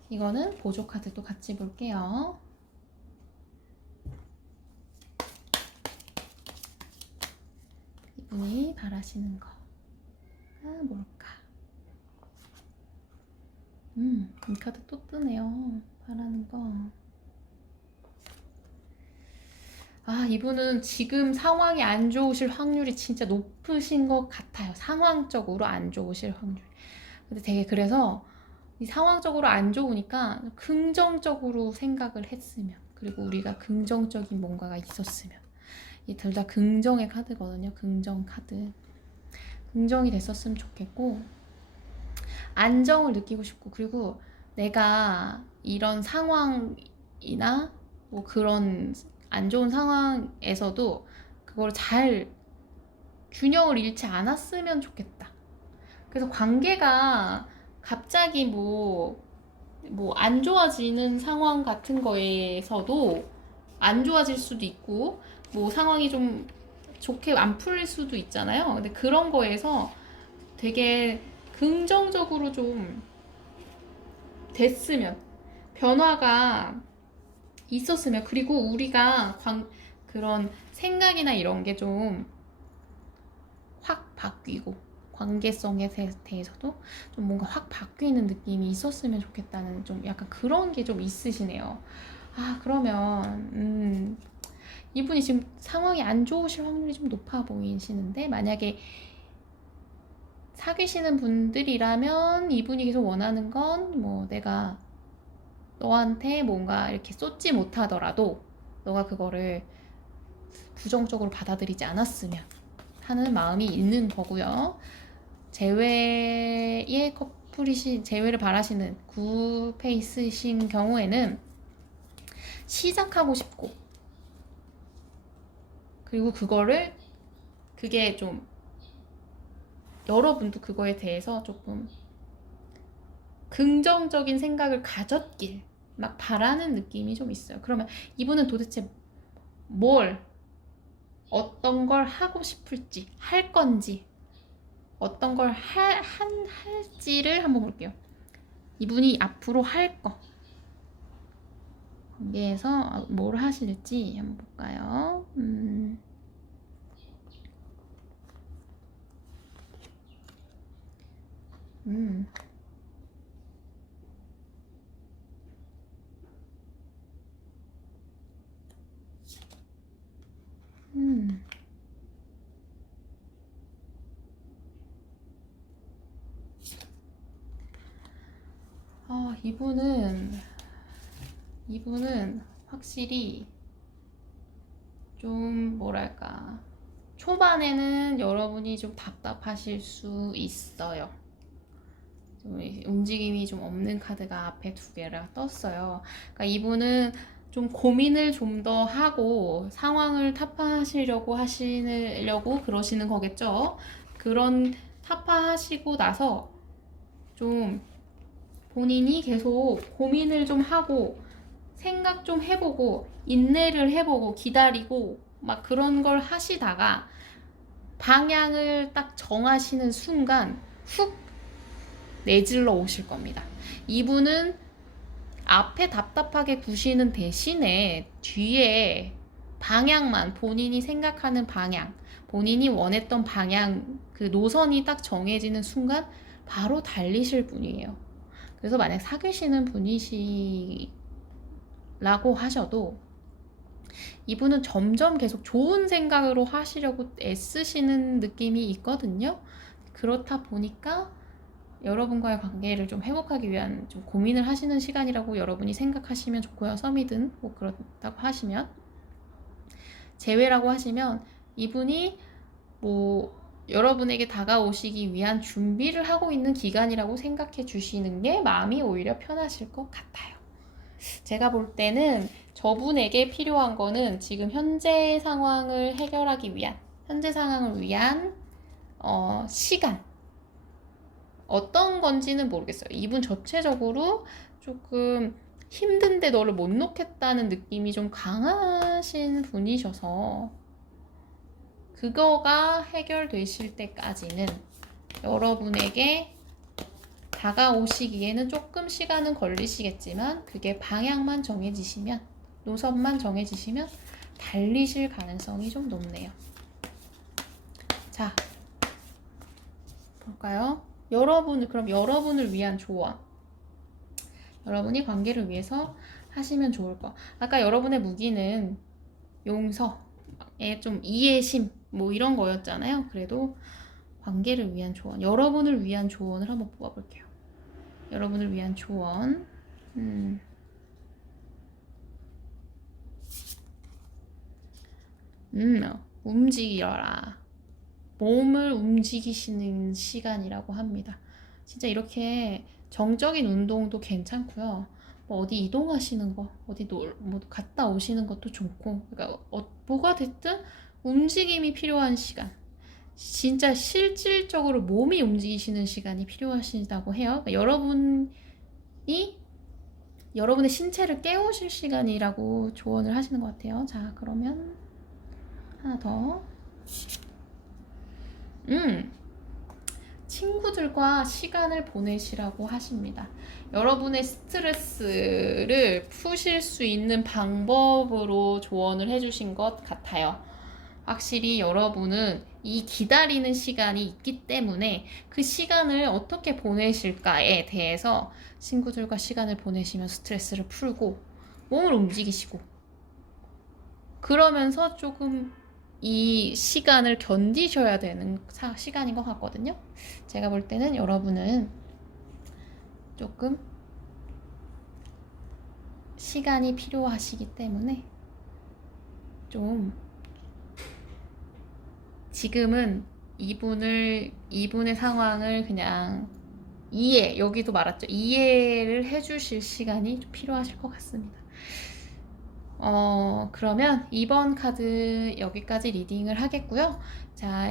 이거는 보조 카드도 같이 볼게요. 이분이 바라시는 거. 뭘까? 이 카드 또 뜨네요. 바라는 거. 아, 이분은 지금 상황이 안 좋으실 확률이 진짜 높으신 것 같아요. 상황적으로 안 좋으실 확률. 근데 되게 그래서 이 상황적으로 안 좋으니까 긍정적으로 생각을 했으면, 그리고 우리가 긍정적인 뭔가가 있었으면, 이 둘 다 긍정의 카드거든요. 긍정 카드. 긍정이 됐었으면 좋겠고, 안정을 느끼고 싶고, 그리고 내가 이런 상황이나 뭐 그런 안 좋은 상황에서도 그걸 잘 균형을 잃지 않았으면 좋겠다. 그래서 관계가 갑자기 뭐 안 좋아지는 상황 같은 거에서도 안 좋아질 수도 있고, 뭐 상황이 좀 좋게 안 풀릴 수도 있잖아요. 근데 그런 거에서 되게 긍정적으로 좀 됐으면, 변화가 있었으면, 그리고 우리가 그런 생각이나 이런 게 좀 확 바뀌고, 관계성에 대해서도 좀 뭔가 확 바뀌는 느낌이 있었으면 좋겠다는 좀 약간 그런 게 좀 있으시네요. 아, 그러면 이분이 지금 상황이 안 좋으실 확률이 좀 높아 보이시는데, 만약에 사귀시는 분들이라면 이분이 계속 원하는 건 뭐 내가 너한테 뭔가 이렇게 쏟지 못하더라도 너가 그거를 부정적으로 받아들이지 않았으면 하는 마음이 있는 거고요. 재회의 재회를 바라시는 9페이스신 경우에는 시작하고 싶고, 그리고 그게 좀 여러분도 그거에 대해서 조금 긍정적인 생각을 가졌길 막 바라는 느낌이 좀 있어요. 그러면 이분은 도대체 어떤 걸 하고 싶을지, 할 건지, 어떤 걸 할지를 한번 볼게요. 이분이 앞으로 할 거, 관계에서 뭘 하실지 한번 볼까요? 이분은 확실히 좀 뭐랄까, 초반에는 여러분이 좀 답답하실 수 있어요. 좀 움직임이 좀 없는 카드가 앞에 두 개가 떴어요. 그러니까 이분은 좀 고민을 좀 더 하고 상황을 타파하시려고 그러시는 거겠죠. 그런 타파하시고 나서 좀 본인이 계속 고민을 좀 하고 생각 좀 해보고 인내를 해보고 기다리고 막 그런 걸 하시다가 방향을 딱 정하시는 순간 훅 내질러 오실 겁니다. 이분은 앞에 답답하게 구시는 대신에 뒤에 방향만, 본인이 생각하는 방향, 본인이 원했던 방향, 그 노선이 딱 정해지는 순간 바로 달리실 분이에요. 그래서 만약 사귀시는 분이시라고 하셔도 이분은 점점 계속 좋은 생각으로 하시려고 애쓰시는 느낌이 있거든요. 그렇다 보니까 여러분과의 관계를 좀 회복하기 위한 좀 고민을 하시는 시간이라고 여러분이 생각하시면 좋고요. 썸이든 뭐 그렇다고 하시면, 재회라고 하시면 이분이 뭐 여러분에게 다가오시기 위한 준비를 하고 있는 기간이라고 생각해 주시는 게 마음이 오히려 편하실 것 같아요. 제가 볼 때는 저분에게 필요한 거는 지금 현재 상황을 해결하기 위한, 현재 상황을 위한 시간. 어떤 건지는 모르겠어요. 이분 전체적으로 조금 힘든데 너를 못 놓겠다는 느낌이 좀 강하신 분이셔서, 그거가 해결되실 때까지는 여러분에게 다가오시기에는 조금 시간은 걸리시겠지만, 그게 방향만 정해지시면, 노선만 정해지시면 달리실 가능성이 좀 높네요. 자, 볼까요? 그럼 여러분을 위한 조언. 여러분이 관계를 위해서 하시면 좋을 거. 아까 여러분의 무기는 용서에 좀 이해심, 뭐 이런 거였잖아요. 그래도 관계를 위한 조언, 여러분을 위한 조언을 한번 뽑아볼게요. 여러분을 위한 조언. 움직여라. 몸을 움직이시는 시간이라고 합니다. 진짜 이렇게 정적인 운동도 괜찮고요. 뭐 어디 이동하시는 거, 뭐 갔다 오시는 것도 좋고, 그러니까 뭐가 됐든 움직임이 필요한 시간. 진짜 실질적으로 몸이 움직이시는 시간이 필요하시다고 해요. 그러니까 여러분의 신체를 깨우실 시간이라고 조언을 하시는 것 같아요. 자, 그러면 하나 더. 친구들과 시간을 보내시라고 하십니다. 여러분의 스트레스를 푸실 수 있는 방법으로 조언을 해주신 것 같아요. 확실히 여러분은 이 기다리는 시간이 있기 때문에 그 시간을 어떻게 보내실까에 대해서 친구들과 시간을 보내시면 스트레스를 풀고 몸을 움직이시고, 그러면서 조금 이 시간을 견디셔야 되는 시간인 것 같거든요. 제가 볼 때는 여러분은 조금 시간이 필요하시기 때문에 좀 지금은 이분의 상황을 그냥 여기도 말았죠. 이해를 해주실 시간이 좀 필요하실 것 같습니다. 그러면 이번 카드 여기까지 리딩을 하겠고요. 자,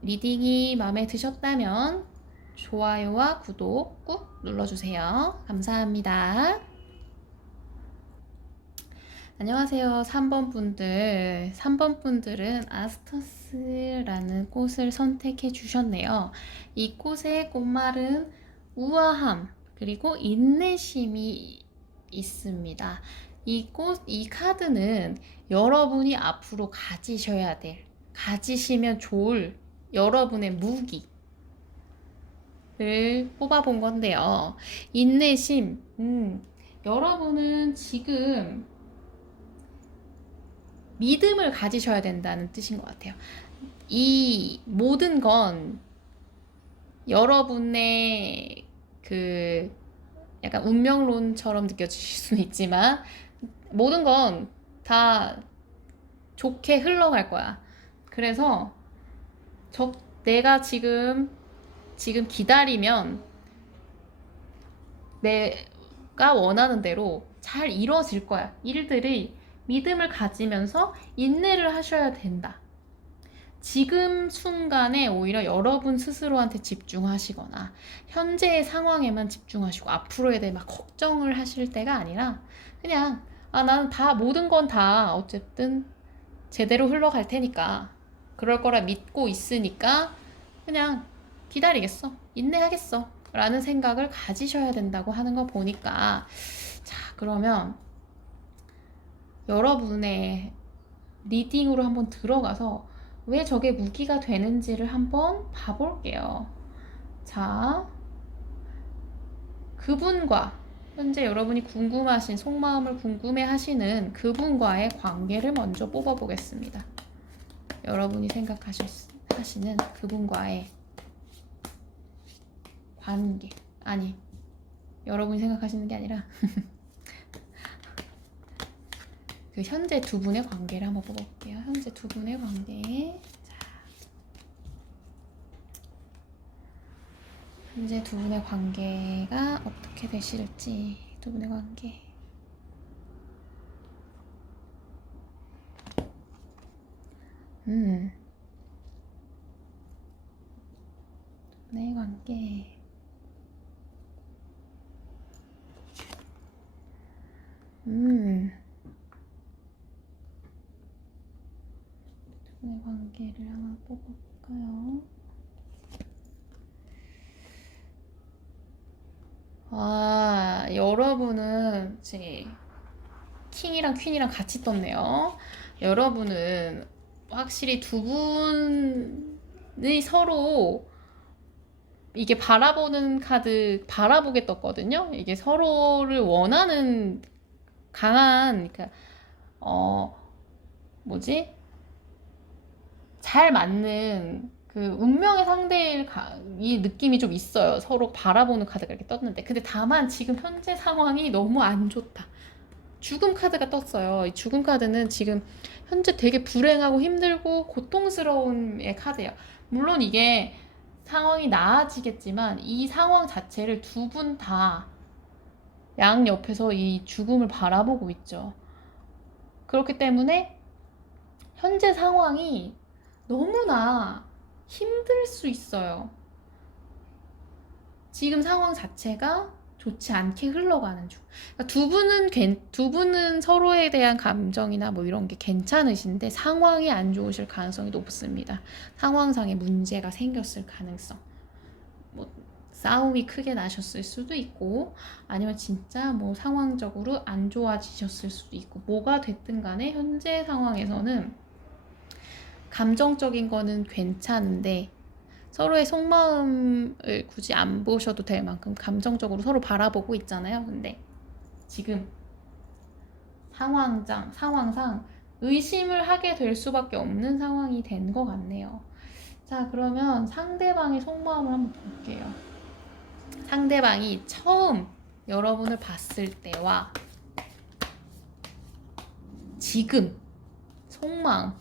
리딩이 마음에 드셨다면 좋아요와 구독 꾹 눌러주세요. 감사합니다. 안녕하세요. 3번 분들. 3번 분들은 아스터스라는 꽃을 선택해 주셨네요. 이 꽃의 꽃말은 우아함, 그리고 인내심이 있습니다. 이 카드는 여러분이 앞으로 가지시면 좋을 여러분의 무기를 뽑아본 건데요. 인내심, 여러분은 지금 믿음을 가지셔야 된다는 뜻인 것 같아요. 이 모든 건 여러분의 약간 운명론처럼 느껴지실 수는 있지만, 모든 건 다 좋게 흘러갈 거야. 그래서 내가 지금 기다리면 내가 원하는 대로 잘 이루어질 거야. 일들이 믿음을 가지면서 인내를 하셔야 된다. 지금 순간에 오히려 여러분 스스로한테 집중하시거나 현재의 상황에만 집중하시고 앞으로에 대해 막 걱정을 하실 때가 아니라, 그냥 나는 모든 건 다 어쨌든 제대로 흘러갈 테니까, 그럴 거라 믿고 있으니까 그냥 기다리겠어, 인내하겠어 라는 생각을 가지셔야 된다고 하는 거 보니까, 자, 그러면 여러분의 리딩으로 한번 들어가서 왜 저게 무기가 되는지를 한번 봐볼게요. 자, 그분과 현재 여러분이 궁금하신, 속마음을 궁금해하시는 그분과의 관계를 먼저 뽑아보겠습니다. 여러분이 생각하시는 그분과의 관계. 아니, 여러분이 생각하시는 게 아니라 그 현재 두 분의 관계를 한번 뽑아볼게요. 현재 두 분의 관계. 자, 현재 두 분의 관계가 어떻게 되실지. 두 분의 관계. 두 분의 관계. 두 분의 관계를 한번 뽑아볼까요? 아, 여러분은 지금 킹이랑 퀸이랑 같이 떴네요. 여러분은 확실히 두 분이 서로 이게 바라보는 카드 바라보게 떴거든요. 이게 서로를 원하는 강한 그러니까 뭐지? 잘 맞는 그 운명의 상대일 이 느낌이 좀 있어요. 서로 바라보는 카드가 이렇게 떴는데 근데 다만 지금 현재 상황이 너무 안 좋다. 죽음 카드가 떴어요. 이 죽음 카드는 지금 현재 되게 불행하고 힘들고 고통스러운 카드예요. 물론 이게 상황이 나아지겠지만 이 상황 자체를 두 분 다 양옆에서 이 죽음을 바라보고 있죠. 그렇기 때문에 현재 상황이 너무나 힘들 수 있어요. 지금 상황 자체가 좋지 않게 흘러가는 중. 그러니까 두 분은 서로에 대한 감정이나 뭐 이런 게 괜찮으신데 상황이 안 좋으실 가능성이 높습니다. 상황상의 문제가 생겼을 가능성. 뭐 싸움이 크게 나셨을 수도 있고 아니면 진짜 뭐 상황적으로 안 좋아지셨을 수도 있고 뭐가 됐든 간에 현재 상황에서는 감정적인 거는 괜찮은데 서로의 속마음을 굳이 안 보셔도 될 만큼 감정적으로 서로 바라보고 있잖아요. 근데 지금 상황상 의심을 하게 될 수밖에 없는 상황이 된 것 같네요. 자, 그러면 상대방의 속마음을 한번 볼게요. 상대방이 처음 여러분을 봤을 때와 지금 속마음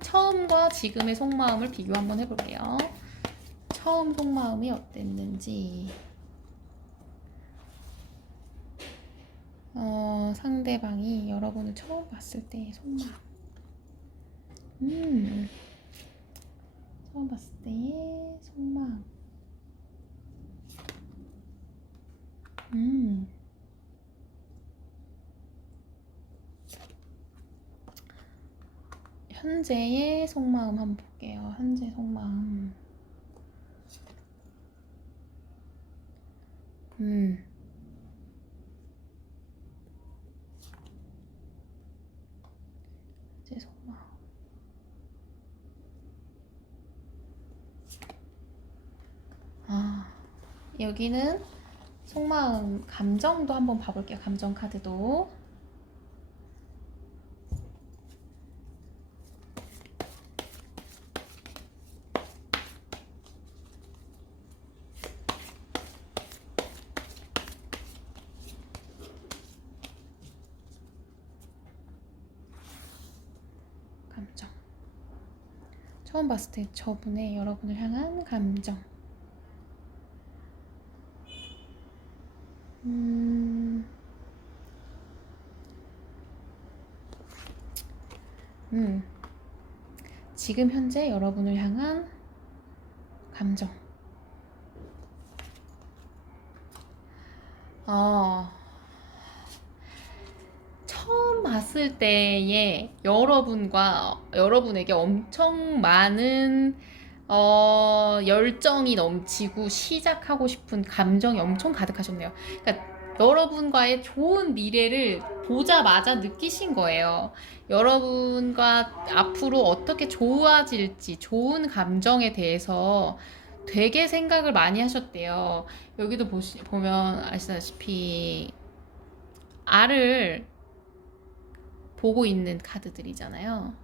처음과 지금의 속마음을 비교 한번 해볼게요. 처음 속마음이 어땠는지. 상대방이 여러분을 처음 봤을 때의 속마음. 처음 봤을 때의 속마음. 현재의 속마음 한번 볼게요. 현재 속마음. 현재 속마음. 여기는 속마음 감정도 한번 봐볼게요. 감정 카드도. 감정. 처음 봤을 때 저분의 여러분을 향한 감정. 지금 현재 여러분을 향한 감정. 처음 봤을 때의 여러분에게 엄청 많은 열정이 넘치고 시작하고 싶은 감정이 엄청 가득하셨네요. 그러니까 여러분과의 좋은 미래를 보자마자 느끼신 거예요. 여러분과 앞으로 어떻게 좋아질지, 좋은 감정에 대해서 되게 생각을 많이 하셨대요. 여기도 보면 아시다시피 알을 보고 있는 카드들이잖아요.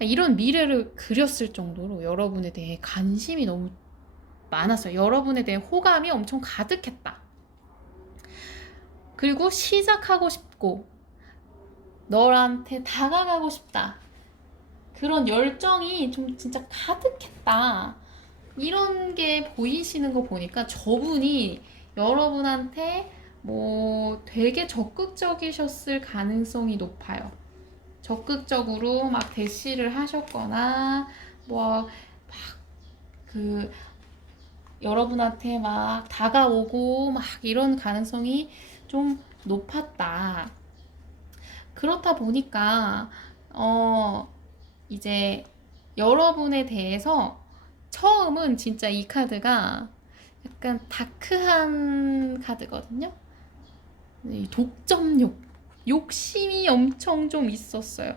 이런 미래를 그렸을 정도로 여러분에 대해 관심이 너무 많았어요. 여러분에 대한 호감이 엄청 가득했다. 그리고 시작하고 싶고 너한테 다가가고 싶다. 그런 열정이 좀 진짜 가득했다. 이런 게 보이시는 거 보니까 저분이 여러분한테 뭐 되게 적극적이셨을 가능성이 높아요. 적극적으로 막 대시를 하셨거나 뭐 막 그 여러분한테 막 다가오고 막 이런 가능성이 좀 높았다. 그렇다 보니까 이제 여러분에 대해서 처음은 진짜 이 카드가 약간 다크한 카드거든요. 독점욕, 욕심이 엄청 좀 있었어요.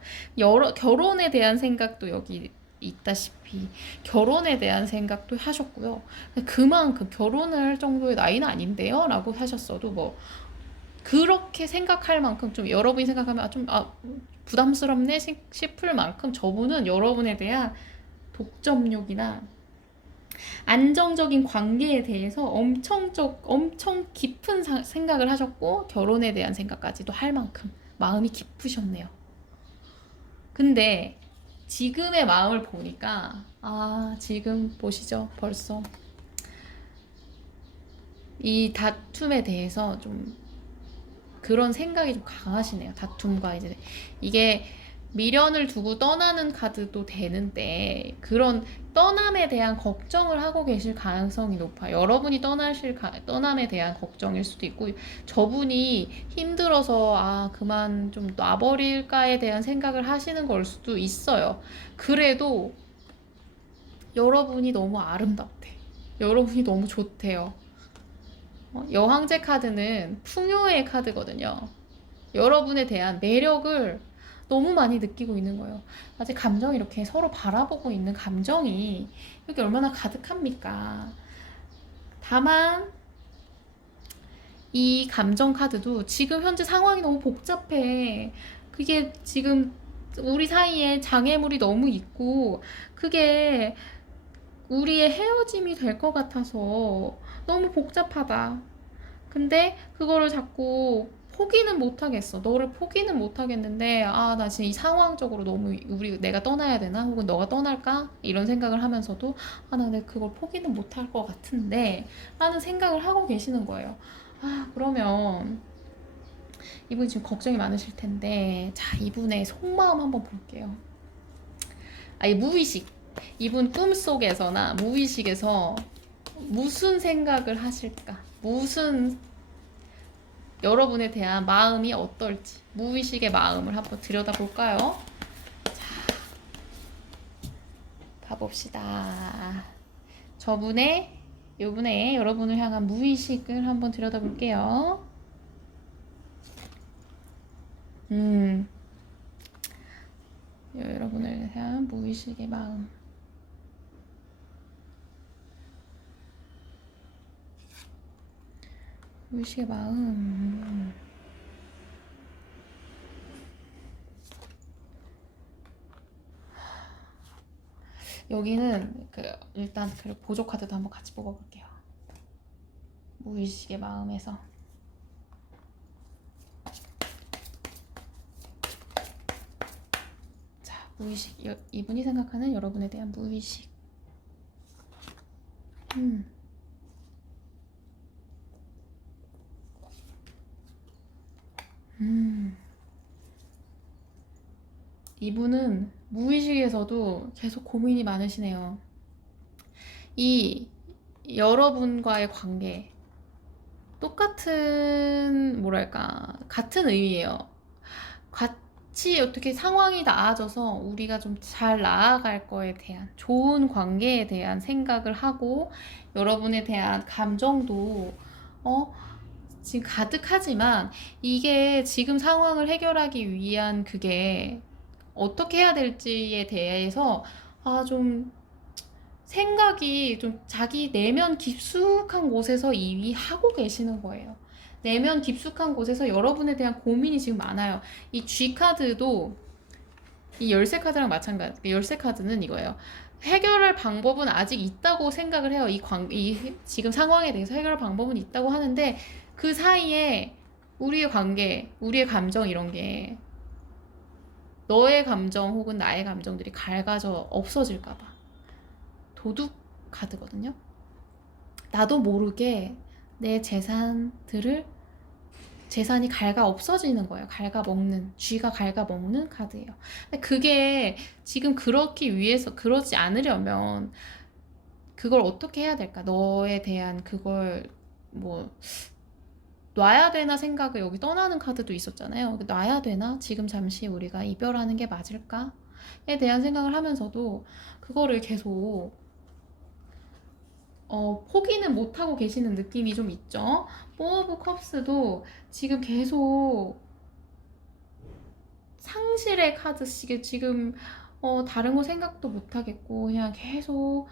결혼에 대한 생각도 여기 있다시피 결혼에 대한 생각도 하셨고요. 그만큼 결혼을 할 정도의 나이는 아닌데요? 라고 하셨어도 뭐 그렇게 생각할 만큼 좀 여러분이 생각하면 부담스럽네 싶을 만큼 저분은 여러분에 대한 독점욕이나 안정적인 관계에 대해서 엄청 깊은 생각을 하셨고 결혼에 대한 생각까지도 할 만큼 마음이 깊으셨네요. 근데 지금의 마음을 보니까 지금 보시죠. 벌써 이 다툼에 대해서 좀 그런 생각이 좀 강하시네요. 다툼과 이제 이게 미련을 두고 떠나는 카드도 되는데 그런 떠남에 대한 걱정을 하고 계실 가능성이 높아요. 여러분이 떠남에 대한 걱정일 수도 있고 저분이 힘들어서 그만 좀 놔버릴까에 대한 생각을 하시는 걸 수도 있어요. 그래도 여러분이 너무 아름답대. 여러분이 너무 좋대요. 여왕제 카드는 풍요의 카드거든요. 여러분에 대한 매력을 너무 많이 느끼고 있는 거예요. 아직 감정이 이렇게 서로 바라보고 있는 감정이 여기 얼마나 가득합니까? 다만 이 감정 카드도 지금 현재 상황이 너무 복잡해. 그게 지금 우리 사이에 장애물이 너무 있고 그게 우리의 헤어짐이 될 것 같아서 너무 복잡하다. 근데 그거를 자꾸 포기는 못하겠어. 너를 포기는 못하겠는데 나 지금 이 상황적으로 너무 내가 떠나야 되나? 혹은 너가 떠날까? 이런 생각을 하면서도 나 그걸 포기는 못할 것 같은데 라는 생각을 하고 계시는 거예요. 그러면 이분이 지금 걱정이 많으실 텐데 자, 이분의 속마음 한번 볼게요. 이 무의식, 이분 꿈속에서나 무의식에서 무슨 생각을 하실까? 여러분에 대한 마음이 어떨지 무의식의 마음을 한번 들여다볼까요? 자, 봐봅시다. 이분의 여러분을 향한 무의식을 한번 들여다볼게요. 여러분을 향한 무의식의 마음. 무의식의 마음. 여기는 일단 보조 카드도 한번 같이 뽑아볼게요. 무의식의 마음에서 자, 무의식. 이분이 생각하는 여러분에 대한 무의식. 이분은 무의식에서도 계속 고민이 많으시네요. 이 여러분과의 관계 똑같은 같은 의미예요. 같이 어떻게 상황이 나아져서 우리가 좀 잘 나아갈 거에 대한 좋은 관계에 대한 생각을 하고 여러분에 대한 감정도 지금 가득하지만 이게 지금 상황을 해결하기 위한 그게 어떻게 해야 될지에 대해서 좀 생각이 좀 자기 내면 깊숙한 곳에서 이미 하고 계시는 거예요. 내면 깊숙한 곳에서 여러분에 대한 고민이 지금 많아요. 이 G 카드도 이 열쇠 카드랑 마찬가지. 열쇠 카드는 이거예요. 해결할 방법은 아직 있다고 생각을 해요. 이 지금 상황에 대해서 해결할 방법은 있다고 하는데 그 사이에 우리의 관계, 우리의 감정 이런 게 너의 감정 혹은 나의 감정들이 갈가져 없어질까봐. 도둑 카드거든요. 나도 모르게 내 재산이 갉아 없어지는 거예요. 쥐가 갉아 먹는 카드예요. 근데 그게 지금 그러지 않으려면 그걸 어떻게 해야 될까? 너에 대한 그걸 뭐 놔야 되나 생각을 여기 떠나는 카드도 있었잖아요. 놔야 되나? 지금 잠시 우리가 이별하는 게 맞을까?에 대한 생각을 하면서도 그거를 계속 포기는 못하고 계시는 느낌이 좀 있죠. 포 오브 컵스도 지금 계속 상실의 카드시게 지금 다른 거 생각도 못하겠고 그냥 계속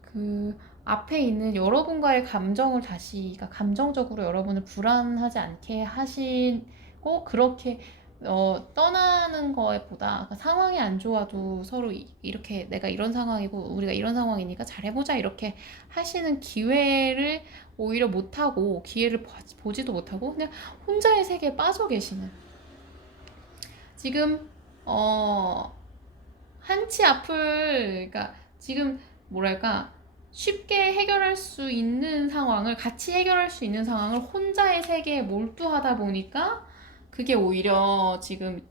그 앞에 있는 여러분과의 감정을 그러니까 감정적으로 여러분을 불안하지 않게 하시고 그렇게 떠나는 거보다 그러니까 상황이 안 좋아도 서로 이렇게 내가 이런 상황이고 우리가 이런 상황이니까 잘해보자 이렇게 하시는 기회를 오히려 못하고 기회를 보지도 못하고 그냥 혼자의 세계에 빠져 계시는 지금 한치 앞을 그러니까 지금 뭐랄까 쉽게 해결할 수 있는 상황을 같이 해결할 수 있는 상황을 혼자의 세계에 몰두하다 보니까 그게 오히려 지금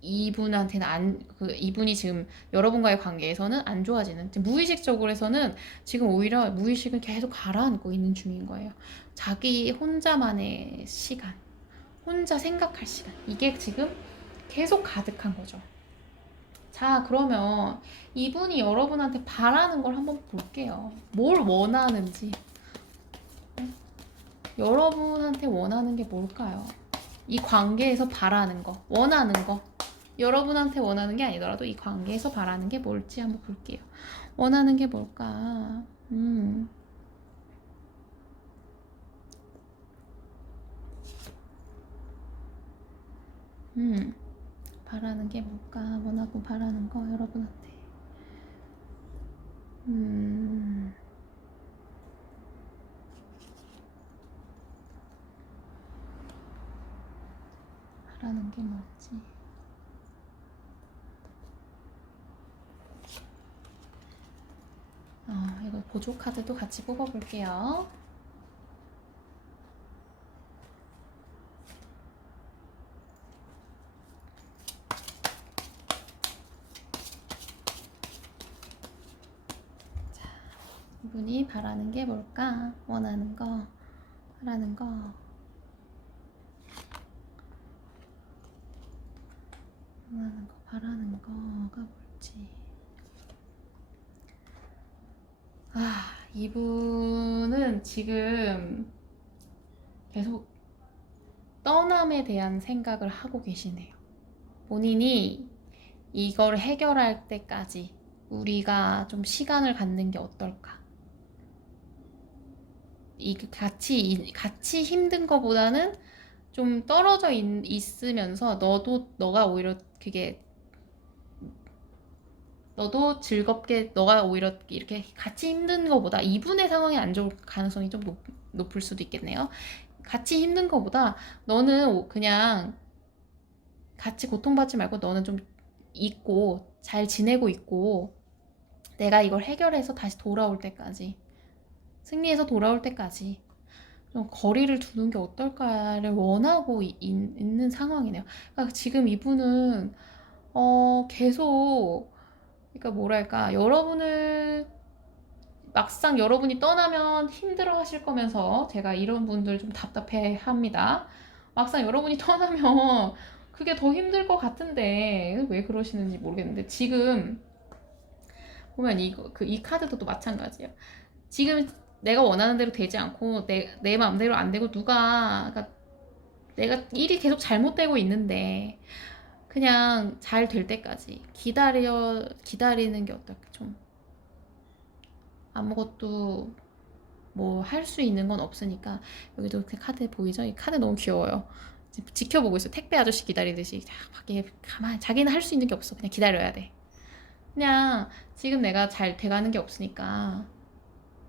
이분한테는 이분이 지금 여러분과의 관계에서는 안 좋아지는 무의식적으로서는 지금 오히려 무의식을 계속 가라앉고 있는 중인 거예요. 자기 혼자만의 시간, 혼자 생각할 시간 이게 지금 계속 가득한 거죠. 자, 그러면 이분이 여러분한테 바라는 걸 한번 볼게요. 뭘 원하는지. 여러분한테 원하는 게 뭘까요? 이 관계에서 바라는 거, 원하는 거. 여러분한테 원하는 게 아니더라도 이 관계에서 바라는 게 뭘지 한번 볼게요. 원하는 게 뭘까? 바라는 게 뭘까? 원하고 바라는 거 여러분한테. 바라는 게 뭐지? 이거 보조 카드도 같이 뽑아볼게요. 자, 이분이 바라는 게 뭘까? 원하는 거, 바라는 거. 원하는 거, 바라는 거가 뭘지. 이분은 지금 계속 떠남에 대한 생각을 하고 계시네요. 본인이 이걸 해결할 때까지 우리가 좀 시간을 갖는 게 어떨까? 같이 힘든 거보다는 좀 떨어져 있으면서 너가 오히려 너도 즐겁게 너가 오히려 이렇게 같이 힘든 거보다 이분의 상황이 안 좋을 가능성이 좀 높을 수도 있겠네요. 같이 힘든 거보다 너는 그냥 같이 고통받지 말고 너는 좀 있고 잘 지내고 있고 내가 이걸 해결해서 다시 돌아올 때까지 승리해서 돌아올 때까지 좀 거리를 두는 게 어떨까를 원하고 있는 상황이네요. 그러니까 지금 이분은 계속 그러니까 뭐랄까 막상 여러분이 떠나면 힘들어 하실 거면서 제가 이런 분들 좀 답답해 합니다. 막상 여러분이 떠나면 그게 더 힘들 것 같은데 왜 그러시는지 모르겠는데 지금 보면 이 카드도 또 마찬가지예요. 지금 내가 원하는 대로 되지 않고 내 마음대로 안 되고 그러니까 내가 일이 계속 잘못되고 있는데 그냥 잘 될 때까지 기다리는 게 어떨까? 좀 아무것도 뭐 할 수 있는 건 없으니까 여기도 그 카드 보이죠? 이 카드 너무 귀여워요. 지켜보고 있어. 택배 아저씨 기다리듯이 밖에 가만히 자기는 할 수 있는 게 없어. 그냥 기다려야 돼. 그냥 지금 내가 잘 돼가는 게 없으니까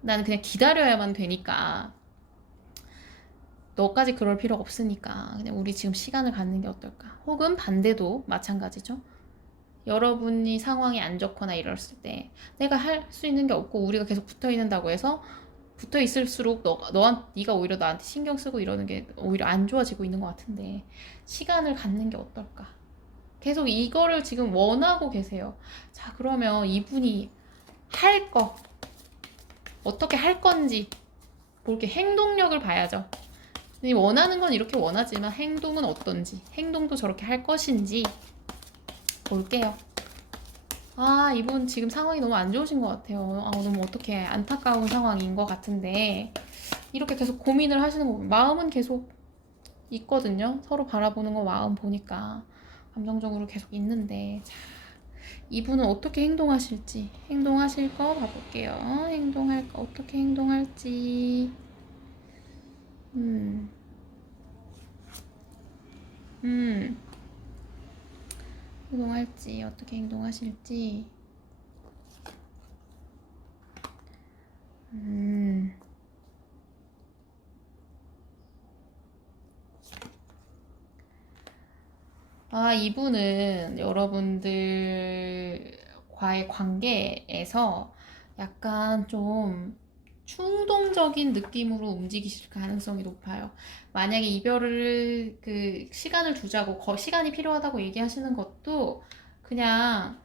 나는 그냥 기다려야만 되니까 너까지 그럴 필요가 없으니까 그냥 우리 지금 시간을 갖는 게 어떨까? 혹은 반대도 마찬가지죠. 여러분이 상황이 안 좋거나 이랬을 때 내가 할 수 있는 게 없고 우리가 계속 붙어 있는다고 해서 붙어 있을수록 네가 오히려 나한테 신경 쓰고 이러는 게 오히려 안 좋아지고 있는 것 같은데 시간을 갖는 게 어떨까? 계속 이거를 지금 원하고 계세요. 자, 그러면 이분이 할 거, 어떻게 할 건지 볼게 행동력을 봐야죠. 원하는 건 이렇게 원하지만 행동은 어떤지, 행동도 저렇게 할 것인지 볼게요. 아, 이분 지금 상황이 너무 안 좋으신 것 같아요. 아, 너무 어떻게 안타까운 상황인 것 같은데 이렇게 계속 고민을 하시는 거 보면 마음은 계속 있거든요. 서로 바라보는 거 마음 보니까 감정적으로 계속 있는데 자, 이분은 어떻게 행동하실지 행동하실 거 봐볼게요. 행동할 거 어떻게 행동할지 음, 음, 행동할지 어떻게 행동하실지 음. 아, 이분은 여러분들과의 관계에서 약간 좀 충동적인 느낌으로 움직이실 가능성이 높아요. 만약에 이별을 그 시간을 두자고 시간이 필요하다고 얘기하시는 것도 그냥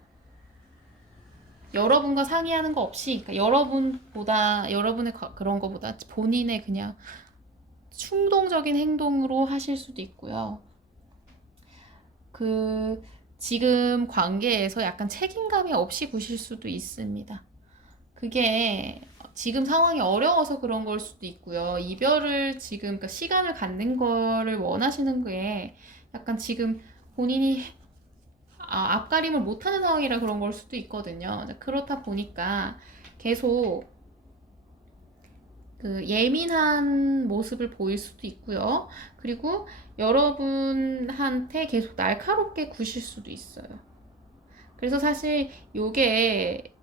여러분과 상의하는 거 없이 그러니까 여러분의 그런 거보다 본인의 그냥 충동적인 행동으로 하실 수도 있고요. 그 지금 관계에서 약간 책임감이 없이 구실 수도 있습니다. 그게 지금 상황이 어려워서 그런 걸 수도 있고요. 이별을 지금 그러니까 시간을 갖는 거를 원하시는 게 약간 지금 본인이 앞가림을 못하는 상황이라 그런 걸 수도 있거든요. 그렇다 보니까 계속 그 예민한 모습을 보일 수도 있고요. 그리고 여러분한테 계속 날카롭게 구실 수도 있어요. 그래서 사실 요게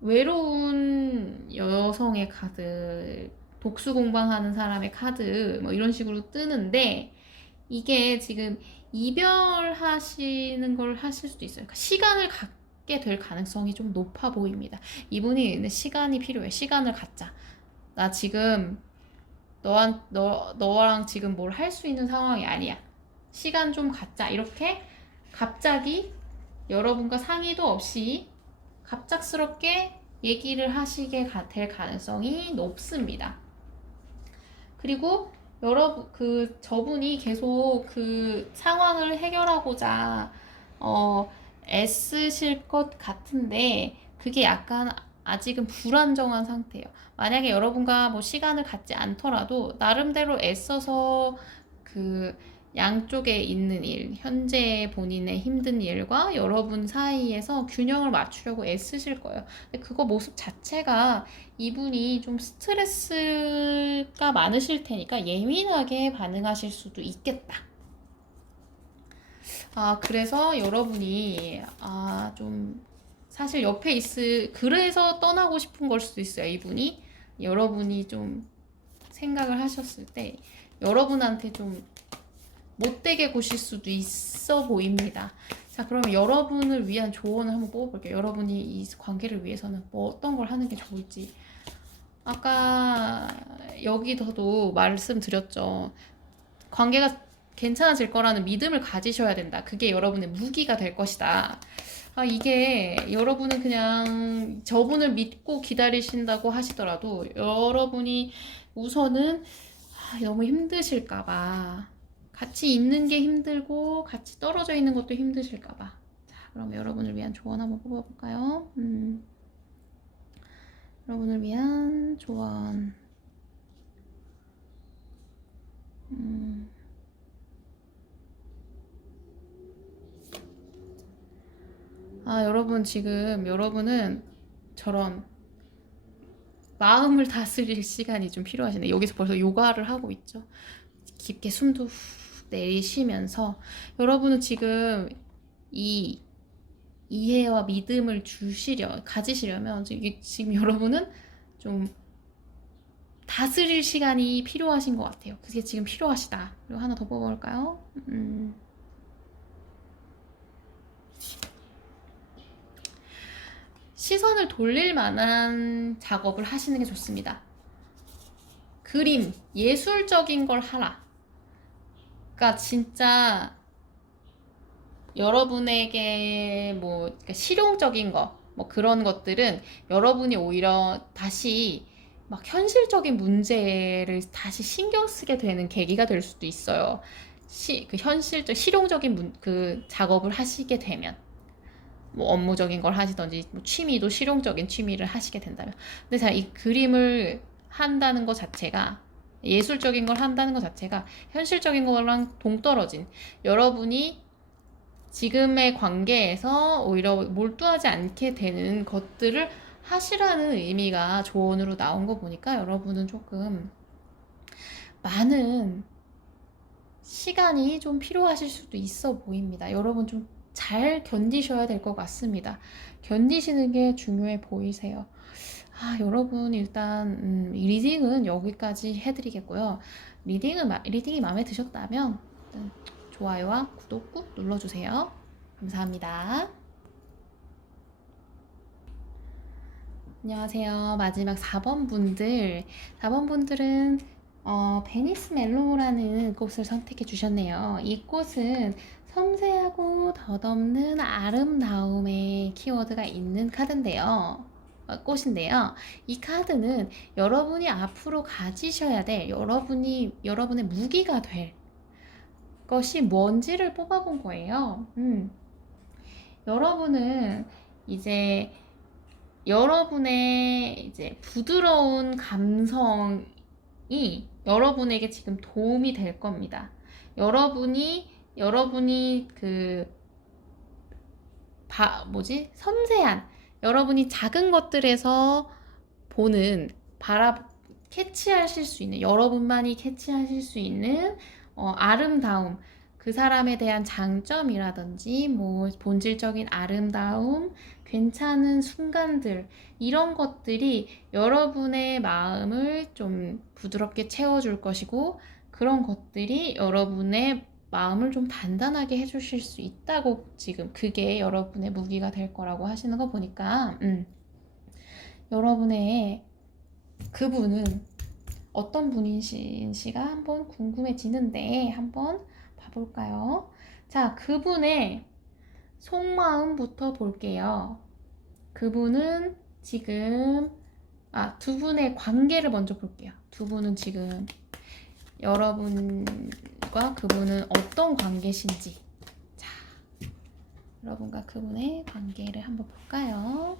외로운 여성의 카드, 독수공방하는 사람의 카드 뭐 이런 식으로 뜨는데 이게 지금 이별하시는 걸 하실 수도 있어요. 그러니까 시간을 갖게 될 가능성이 좀 높아 보입니다. 이분이 시간이 필요해. 시간을 갖자. 나 지금 너랑 지금 뭘 할 수 있는 상황이 아니야. 시간 좀 갖자. 이렇게 갑자기 여러분과 상의도 없이 갑작스럽게 얘기를 하시게 될 가능성이 높습니다. 그리고 저분이 계속 그 상황을 해결하고자, 애쓰실 것 같은데, 그게 약간 아직은 불안정한 상태예요. 만약에 여러분과 뭐 시간을 갖지 않더라도, 나름대로 애써서 그 양쪽에 있는 일, 현재 본인의 힘든 일과 여러분 사이에서 균형을 맞추려고 애쓰실 거예요. 근데 그거 모습 자체가 이분이 좀 스트레스가 많으실 테니까 예민하게 반응하실 수도 있겠다. 그래서 여러분이, 좀, 사실 그래서 떠나고 싶은 걸 수도 있어요, 이분이. 여러분이 좀 생각을 하셨을 때, 여러분한테 좀 못되게 구실 수도 있어 보입니다. 자, 그러면 여러분을 위한 조언을 한번 뽑아볼게요. 여러분이 이 관계를 위해서는 뭐 어떤 걸 하는 게 좋을지. 아까 여기서도 말씀드렸죠. 관계가 괜찮아질 거라는 믿음을 가지셔야 된다. 그게 여러분의 무기가 될 것이다. 이게 여러분은 그냥 저분을 믿고 기다리신다고 하시더라도 여러분이 우선은 너무 힘드실까봐 같이 있는 게 힘들고 같이 떨어져 있는 것도 힘드실까봐. 자, 그럼 여러분을 위한 조언 한번 뽑아볼까요? 여러분을 위한 조언. 여러분은 저런 마음을 다스릴 시간이 좀 필요하시네. 여기서 벌써 요가를 하고 있죠. 깊게 숨도 후 내쉬면서 여러분은 지금 이 이해와 믿음을 가지시려면 이게 지금 여러분은 좀 다스릴 시간이 필요하신 것 같아요. 그게 지금 필요하시다. 그리고 하나 더 뽑아볼까요? 시선을 돌릴 만한 작업을 하시는 게 좋습니다. 그림, 예술적인 걸 하라. 그러니까 진짜 여러분에게 뭐 그러니까 실용적인 거, 뭐 그런 것들은 여러분이 오히려 다시 막 현실적인 문제를 다시 신경 쓰게 되는 계기가 될 수도 있어요. 그 실용적인 그 작업을 하시게 되면. 뭐 업무적인 걸 하시던지 뭐 취미도 실용적인 취미를 하시게 된다면 근데 자, 이 그림을 한다는 것 자체가 예술적인 걸 한다는 것 자체가 현실적인 거랑 동떨어진 여러분이 지금의 관계에서 오히려 몰두하지 않게 되는 것들을 하시라는 의미가 조언으로 나온 거 보니까 여러분은 조금 많은 시간이 좀 필요하실 수도 있어 보입니다. 여러분 좀 잘 견디셔야 될 것 같습니다. 견디시는 게 중요해 보이세요. 여러분 일단 리딩은 여기까지 해드리겠고요. 리딩이 마음에 드셨다면 좋아요와 구독 꾹 눌러주세요. 감사합니다. 안녕하세요. 마지막 4번 분들. 4번 분들은 베니스 멜로라는 꽃을 선택해 주셨네요. 이 꽃은 섬세하고 덧없는 아름다움의 키워드가 있는 카드인데요. 꽃인데요. 이 카드는 여러분이 앞으로 가지셔야 될 여러분의 무기가 될 것이 뭔지를 뽑아본 거예요. 여러분은 이제 여러분의 이제 부드러운 감성이 여러분에게 지금 도움이 될 겁니다. 여러분이 섬세한 여러분이 작은 것들에서 보는 캐치하실 수 있는 여러분만이 캐치하실 수 있는 아름다움 그 사람에 대한 장점이라든지 뭐 본질적인 아름다움 괜찮은 순간들 이런 것들이 여러분의 마음을 좀 부드럽게 채워줄 것이고 그런 것들이 여러분의 마음을 좀 단단하게 해주실 수 있다고 지금 그게 여러분의 무기가 될 거라고 하시는 거 보니까 여러분의 그분은 어떤 분이신지가 한번 궁금해지는데 한번 봐볼까요? 자, 그분의 속마음부터 볼게요. 그분은 지금 두 분의 관계를 먼저 볼게요. 두 분은 지금 여러분과 그분은 어떤 관계신지 자, 여러분과 그분의 관계를 한번 볼까요?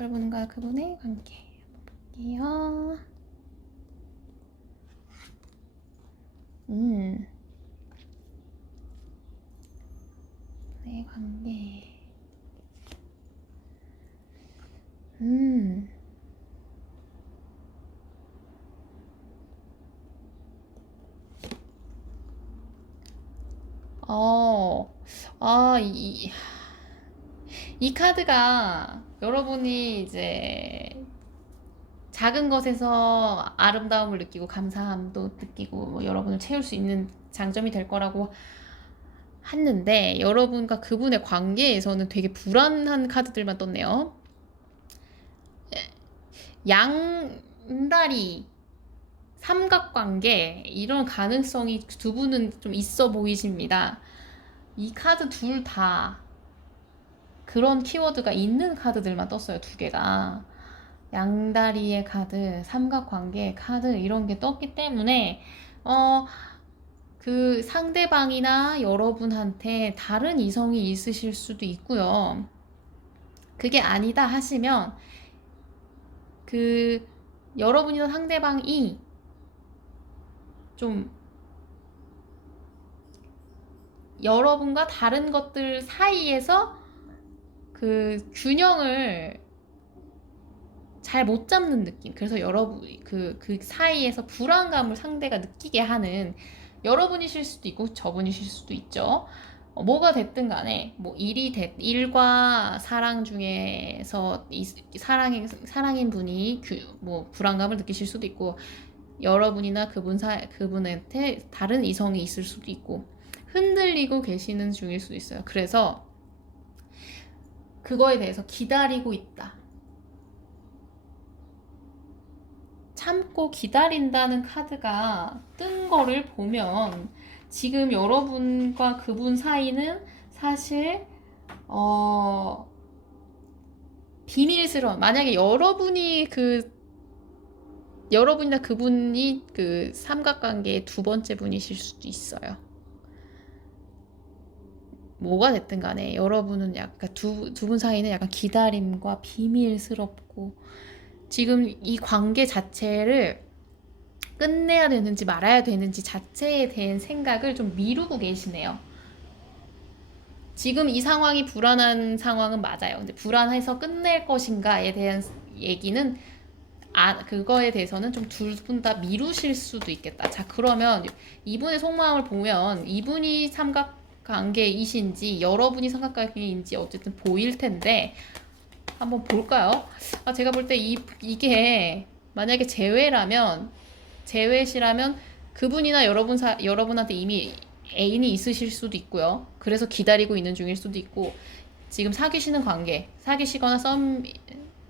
여러분과 그분의 관계 한번 볼게요. 네, 관계. 이 카드가 여러분이 이제 작은 것에서 아름다움을 느끼고 감사함도 느끼고 뭐 여러분을 채울 수 있는 장점이 될 거라고 했는데 여러분과 그분의 관계에서는 되게 불안한 카드들만 떴네요. 양다리 삼각관계 이런 가능성이 두 분은 좀 있어 보이십니다. 이 카드 둘 다 그런 키워드가 있는 카드들만 떴어요. 두 개가 양다리의 카드, 삼각관계의 카드 이런 게 떴기 때문에 그 상대방이나 여러분한테 다른 이성이 있으실 수도 있고요. 그게 아니다 하시면 그 여러분이나 상대방이 좀 여러분과 다른 것들 사이에서 그 균형을 잘 못 잡는 느낌. 그래서 여러분 그 사이에서 불안감을 상대가 느끼게 하는 여러분이실 수도 있고 저분이실 수도 있죠. 뭐가 됐든 간에 뭐 일과 사랑 중에서 사랑인 분이 뭐 불안감을 느끼실 수도 있고, 여러분이나 그분한테 다른 이성이 있을 수도 있고, 흔들리고 계시는 중일 수도 있어요. 그래서 그거에 대해서 기다리고 있다, 참고 기다린다는 카드가 뜬 거를 보면, 지금 여러분과 그분 사이는 사실 비밀스러운, 만약에 여러분이나 그분이 그 삼각관계의 두 번째 분이실 수도 있어요. 뭐가 됐든 간에 여러분은 약간 두 분 사이는 약간 기다림과 비밀스럽고, 지금 이 관계 자체를 끝내야 되는지 말아야 되는지 자체에 대한 생각을 좀 미루고 계시네요. 지금 이 상황이 불안한 상황은 맞아요. 근데 불안해서 끝낼 것인가에 대한 얘기는, 그거에 대해서는 좀 둘 분 다 미루실 수도 있겠다. 자, 그러면 이분의 속마음을 보면 이분이 삼각관계이신지 여러분이 삼각관계인지 어쨌든 보일 텐데, 한번 볼까요? 제가 볼 때 이게 만약에 재회시라면 그분이나 여러분한테 이미 애인이 있으실 수도 있고요. 그래서 기다리고 있는 중일 수도 있고, 지금 사귀시거나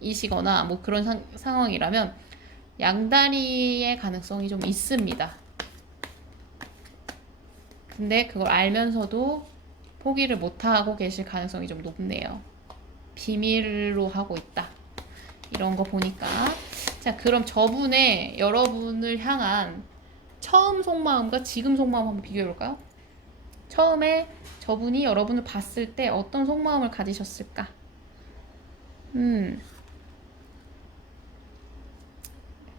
썸이시거나 뭐 그런 상황이라면 양다리의 가능성이 좀 있습니다. 근데 그걸 알면서도 포기를 못하고 계실 가능성이 좀 높네요. 비밀로 하고 있다, 이런 거 보니까. 자, 그럼 여러분을 향한 처음 속마음과 지금 속마음 한번 비교해볼까요? 처음에 저분이 여러분을 봤을 때 어떤 속마음을 가지셨을까?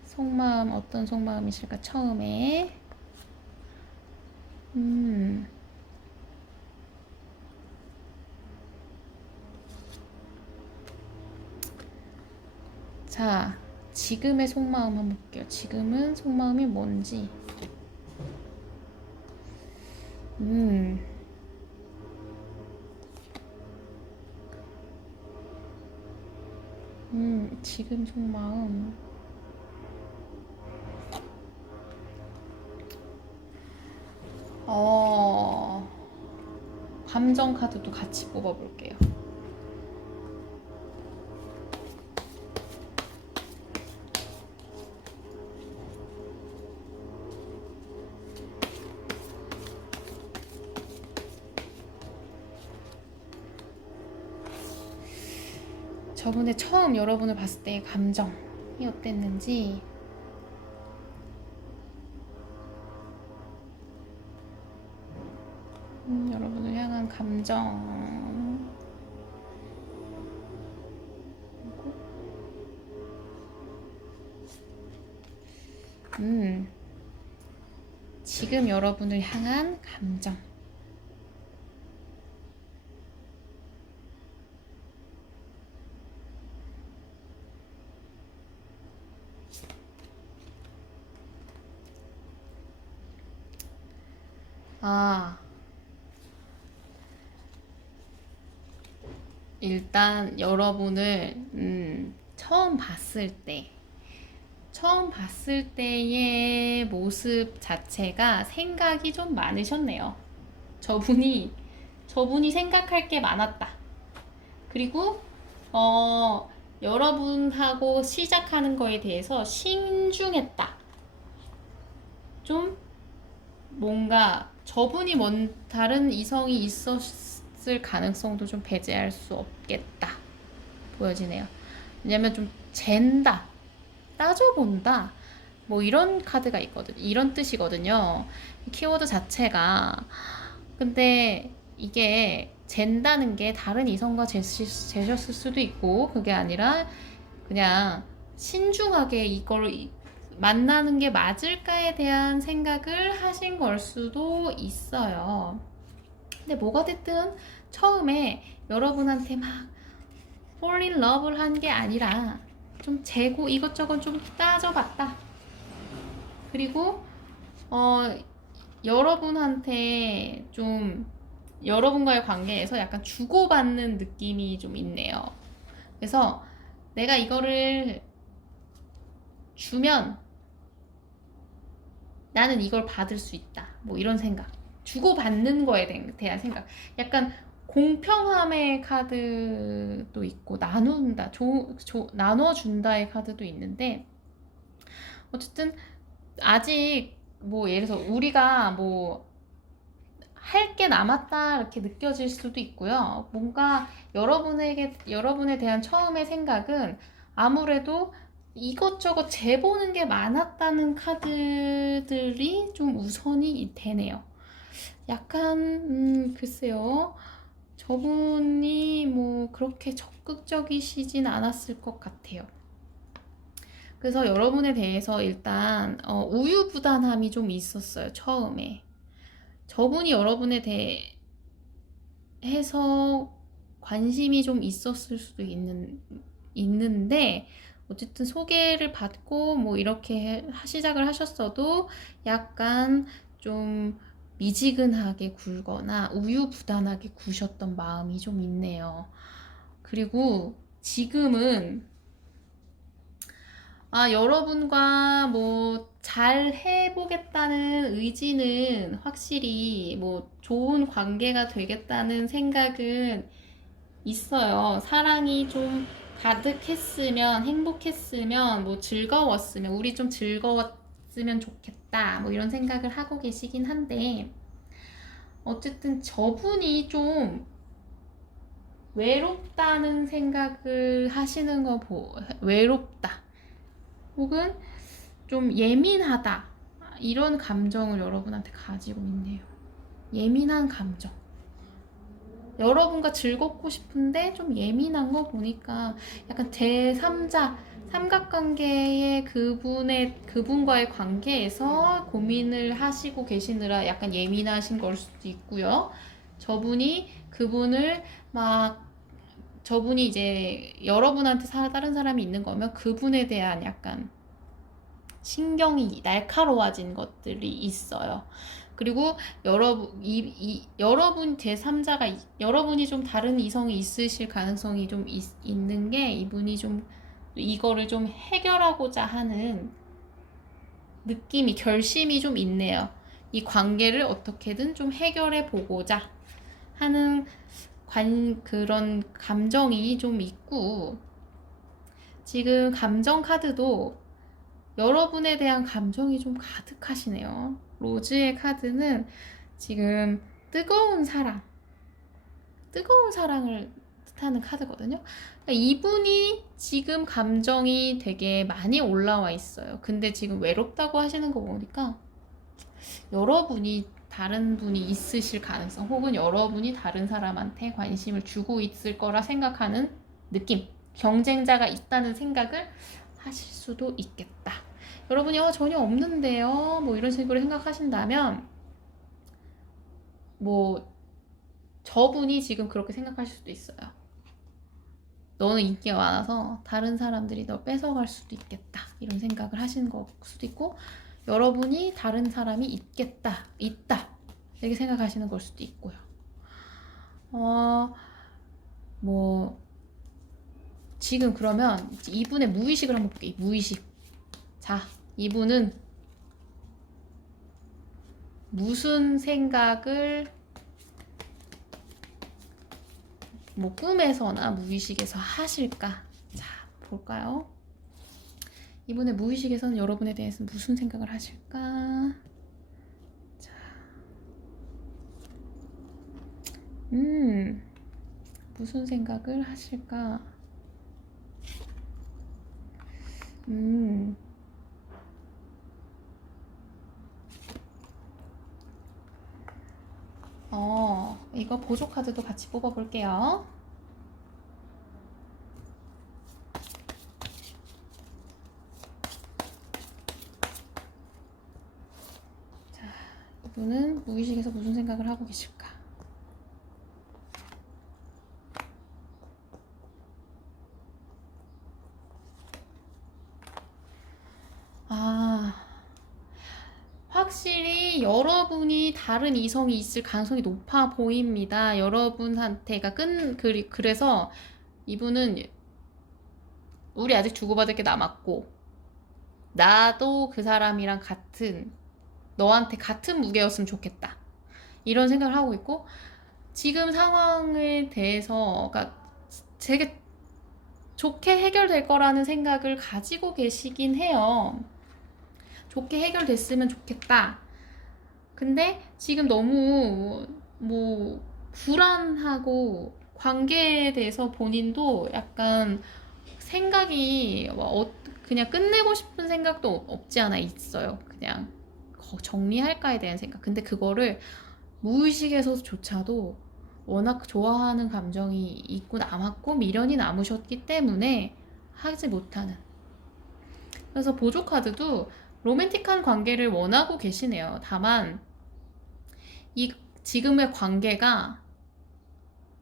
속마음, 어떤 속마음이실까, 처음에? 자, 지금의 속마음 한번 볼게요. 지금은 속마음이 뭔지. 지금 속마음. 감정 카드도 같이 뽑아볼게요. 저번에 처음 여러분을 봤을 때의 감정이 어땠는지. 여러분을 향한 감정. 지금 여러분을 향한 감정. 일단 여러분을 처음 봤을 때의 모습 자체가 생각이 좀 많으셨네요. 저분이 생각할 게 많았다. 그리고 여러분하고 시작하는 거에 대해서 신중했다. 좀 뭔가 저분이 다른 이성이 있었을 가능성도 좀 배제할 수 없겠다 보여지네요. 왜냐면 좀 잰다, 따져본다, 뭐 이런 카드가 있거든요. 이런 뜻이거든요, 키워드 자체가. 근데 이게 잰다는 게 다른 이성과 재셨을 수도 있고, 그게 아니라 그냥 신중하게 이걸 만나는 게 맞을까에 대한 생각을 하신 걸 수도 있어요. 근데 뭐가 됐든 처음에 여러분한테 막 fall in love를 한 게 아니라 좀 재고 이것저것 좀 따져봤다. 그리고 여러분한테 좀 여러분과의 관계에서 약간 주고받는 느낌이 좀 있네요. 그래서 내가 이거를 주면 나는 이걸 받을 수 있다. 뭐 이런 생각. 주고받는 거에 대한 생각. 약간 공평함의 카드도 있고, 나눈다, 나눠준다의 카드도 있는데, 어쨌든, 아직, 뭐, 예를 들어서 우리가 뭐, 할 게 남았다, 이렇게 느껴질 수도 있고요. 뭔가 여러분에 대한 처음의 생각은 아무래도 이것저것 재보는 게 많았다는 카드들이 좀 우선이 되네요. 약간, 글쎄요. 저분이 뭐 그렇게 적극적이시진 않았을 것 같아요. 그래서 여러분에 대해서 일단 우유부단함이 좀 있었어요, 처음에. 저분이 여러분에 대해서 관심이 좀 있었을 수도 있는데, 어쨌든 소개를 받고 뭐 이렇게 시작을 하셨어도 약간 좀 미지근하게 굴거나 우유부단하게 구셨던 마음이 좀 있네요. 그리고 지금은 여러분과 뭐 잘 해보겠다는 의지는 확실히 뭐 좋은 관계가 되겠다는 생각은 있어요. 사랑이 좀 가득했으면, 행복했으면, 뭐 즐거웠으면, 우리 좀 즐거웠으면 좋겠다. 뭐 이런 생각을 하고 계시긴 한데, 어쨌든 저분이 좀 외롭다는 생각을 하시는 외롭다. 혹은 좀 예민하다. 이런 감정을 여러분한테 가지고 있네요. 예민한 감정. 여러분과 즐겁고 싶은데 좀 예민한 거 보니까 약간 제3자, 삼각관계의 그분과의 관계에서 고민을 하시고 계시느라 약간 예민하신 걸 수도 있고요. 저분이 이제 여러분한테 다른 사람이 있는 거면 그분에 대한 약간 신경이 날카로워진 것들이 있어요. 그리고 여러분 제3자가, 여러분이 좀 다른 이성이 있으실 가능성이 좀 있는 게, 이분이 좀 이거를 좀 해결하고자 하는 결심이 좀 있네요. 이 관계를 어떻게든 좀 해결해 보고자 하는 그런 감정이 좀 있고, 지금 감정 카드도 여러분에 대한 감정이 좀 가득하시네요. 로즈의 카드는 지금 뜨거운 사랑을 뜻하는 카드거든요. 그러니까 이분이 지금 감정이 되게 많이 올라와 있어요. 근데 지금 외롭다고 하시는 거 보니까 여러분이 다른 분이 있으실 가능성, 혹은 여러분이 다른 사람한테 관심을 주고 있을 거라 생각하는 느낌, 경쟁자가 있다는 생각을 하실 수도 있겠다. 여러분이 전혀 없는데요, 뭐 이런 식으로 생각하신다면, 뭐 저분이 지금 그렇게 생각하실 수도 있어요. 너는 인기가 많아서 다른 사람들이 너 뺏어갈 수도 있겠다, 이런 생각을 하시는 걸 수도 있고, 여러분이 다른 사람이 있다 이렇게 생각하시는 걸 수도 있고요. 뭐 지금 그러면 이분의 무의식을 한번 볼게요. 무의식. 자, 이분은 무슨 생각을 뭐 꿈에서나 무의식에서 하실까? 자, 볼까요? 이분의 무의식에서는 여러분에 대해서 무슨 생각을 하실까? 자, 무슨 생각을 하실까? 이거 보조 카드도 같이 뽑아볼게요. 자, 이분은 무의식에서 무슨 생각을 하고 계실까? 확실히 여러분이 다른 이성이 있을 가능성이 높아 보입니다. 여러분한테가 그래서 이분은 우리 아직 주고받을 게 남았고, 나도 그 사람이랑 너한테 같은 무게였으면 좋겠다, 이런 생각을 하고 있고, 지금 상황에 대해서 그러니까 되게 좋게 해결될 거라는 생각을 가지고 계시긴 해요. 좋게 해결됐으면 좋겠다. 근데 지금 너무 뭐 불안하고, 관계에 대해서 본인도 약간 생각이 그냥 끝내고 싶은 생각도 없지 않아 있어요. 그냥 정리할까에 대한 생각. 근데 그거를 무의식에서조차도 워낙 좋아하는 감정이 있고 남았고 미련이 남으셨기 때문에 하지 못하는. 그래서 보조 카드도 로맨틱한 관계를 원하고 계시네요. 다만 이 지금의 관계가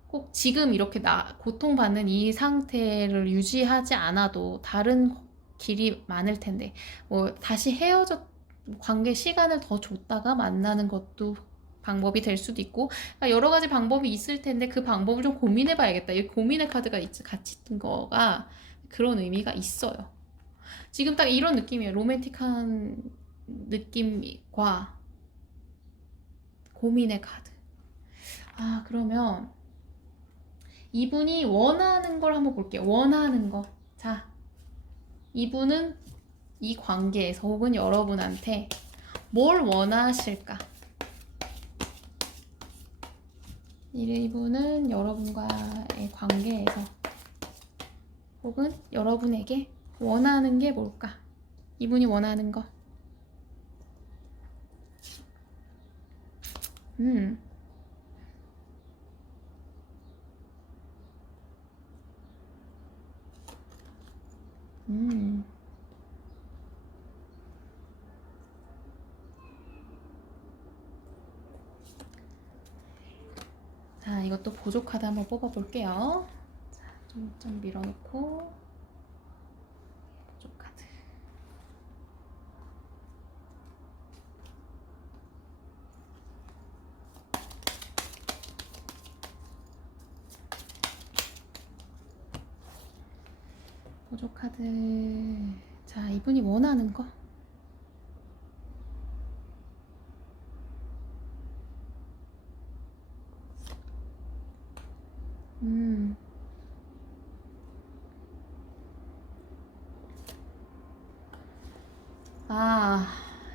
꼭 지금 이렇게 고통받는 이 상태를 유지하지 않아도 다른 길이 많을 텐데, 뭐 다시 관계 시간을 더 줬다가 만나는 것도 방법이 될 수도 있고, 그러니까 여러 가지 방법이 있을 텐데 그 방법을 좀 고민해 봐야겠다. 이 고민의 카드가 같이 뜬 거가 그런 의미가 있어요. 지금 딱 이런 느낌이에요. 로맨틱한 느낌과 고민의 카드. 그러면 이분이 원하는 걸 한번 볼게요. 원하는 거. 자, 이분은 이 관계에서 혹은 여러분한테 뭘 원하실까? 이분은 여러분과의 관계에서 혹은 여러분에게 원하는 게 뭘까? 이분이 원하는 거. 자, 이것도 보조 카드 한번 뽑아볼게요. 자, 좀 밀어놓고 보조 카드. 보조 카드. 자, 이분이 원하는 거.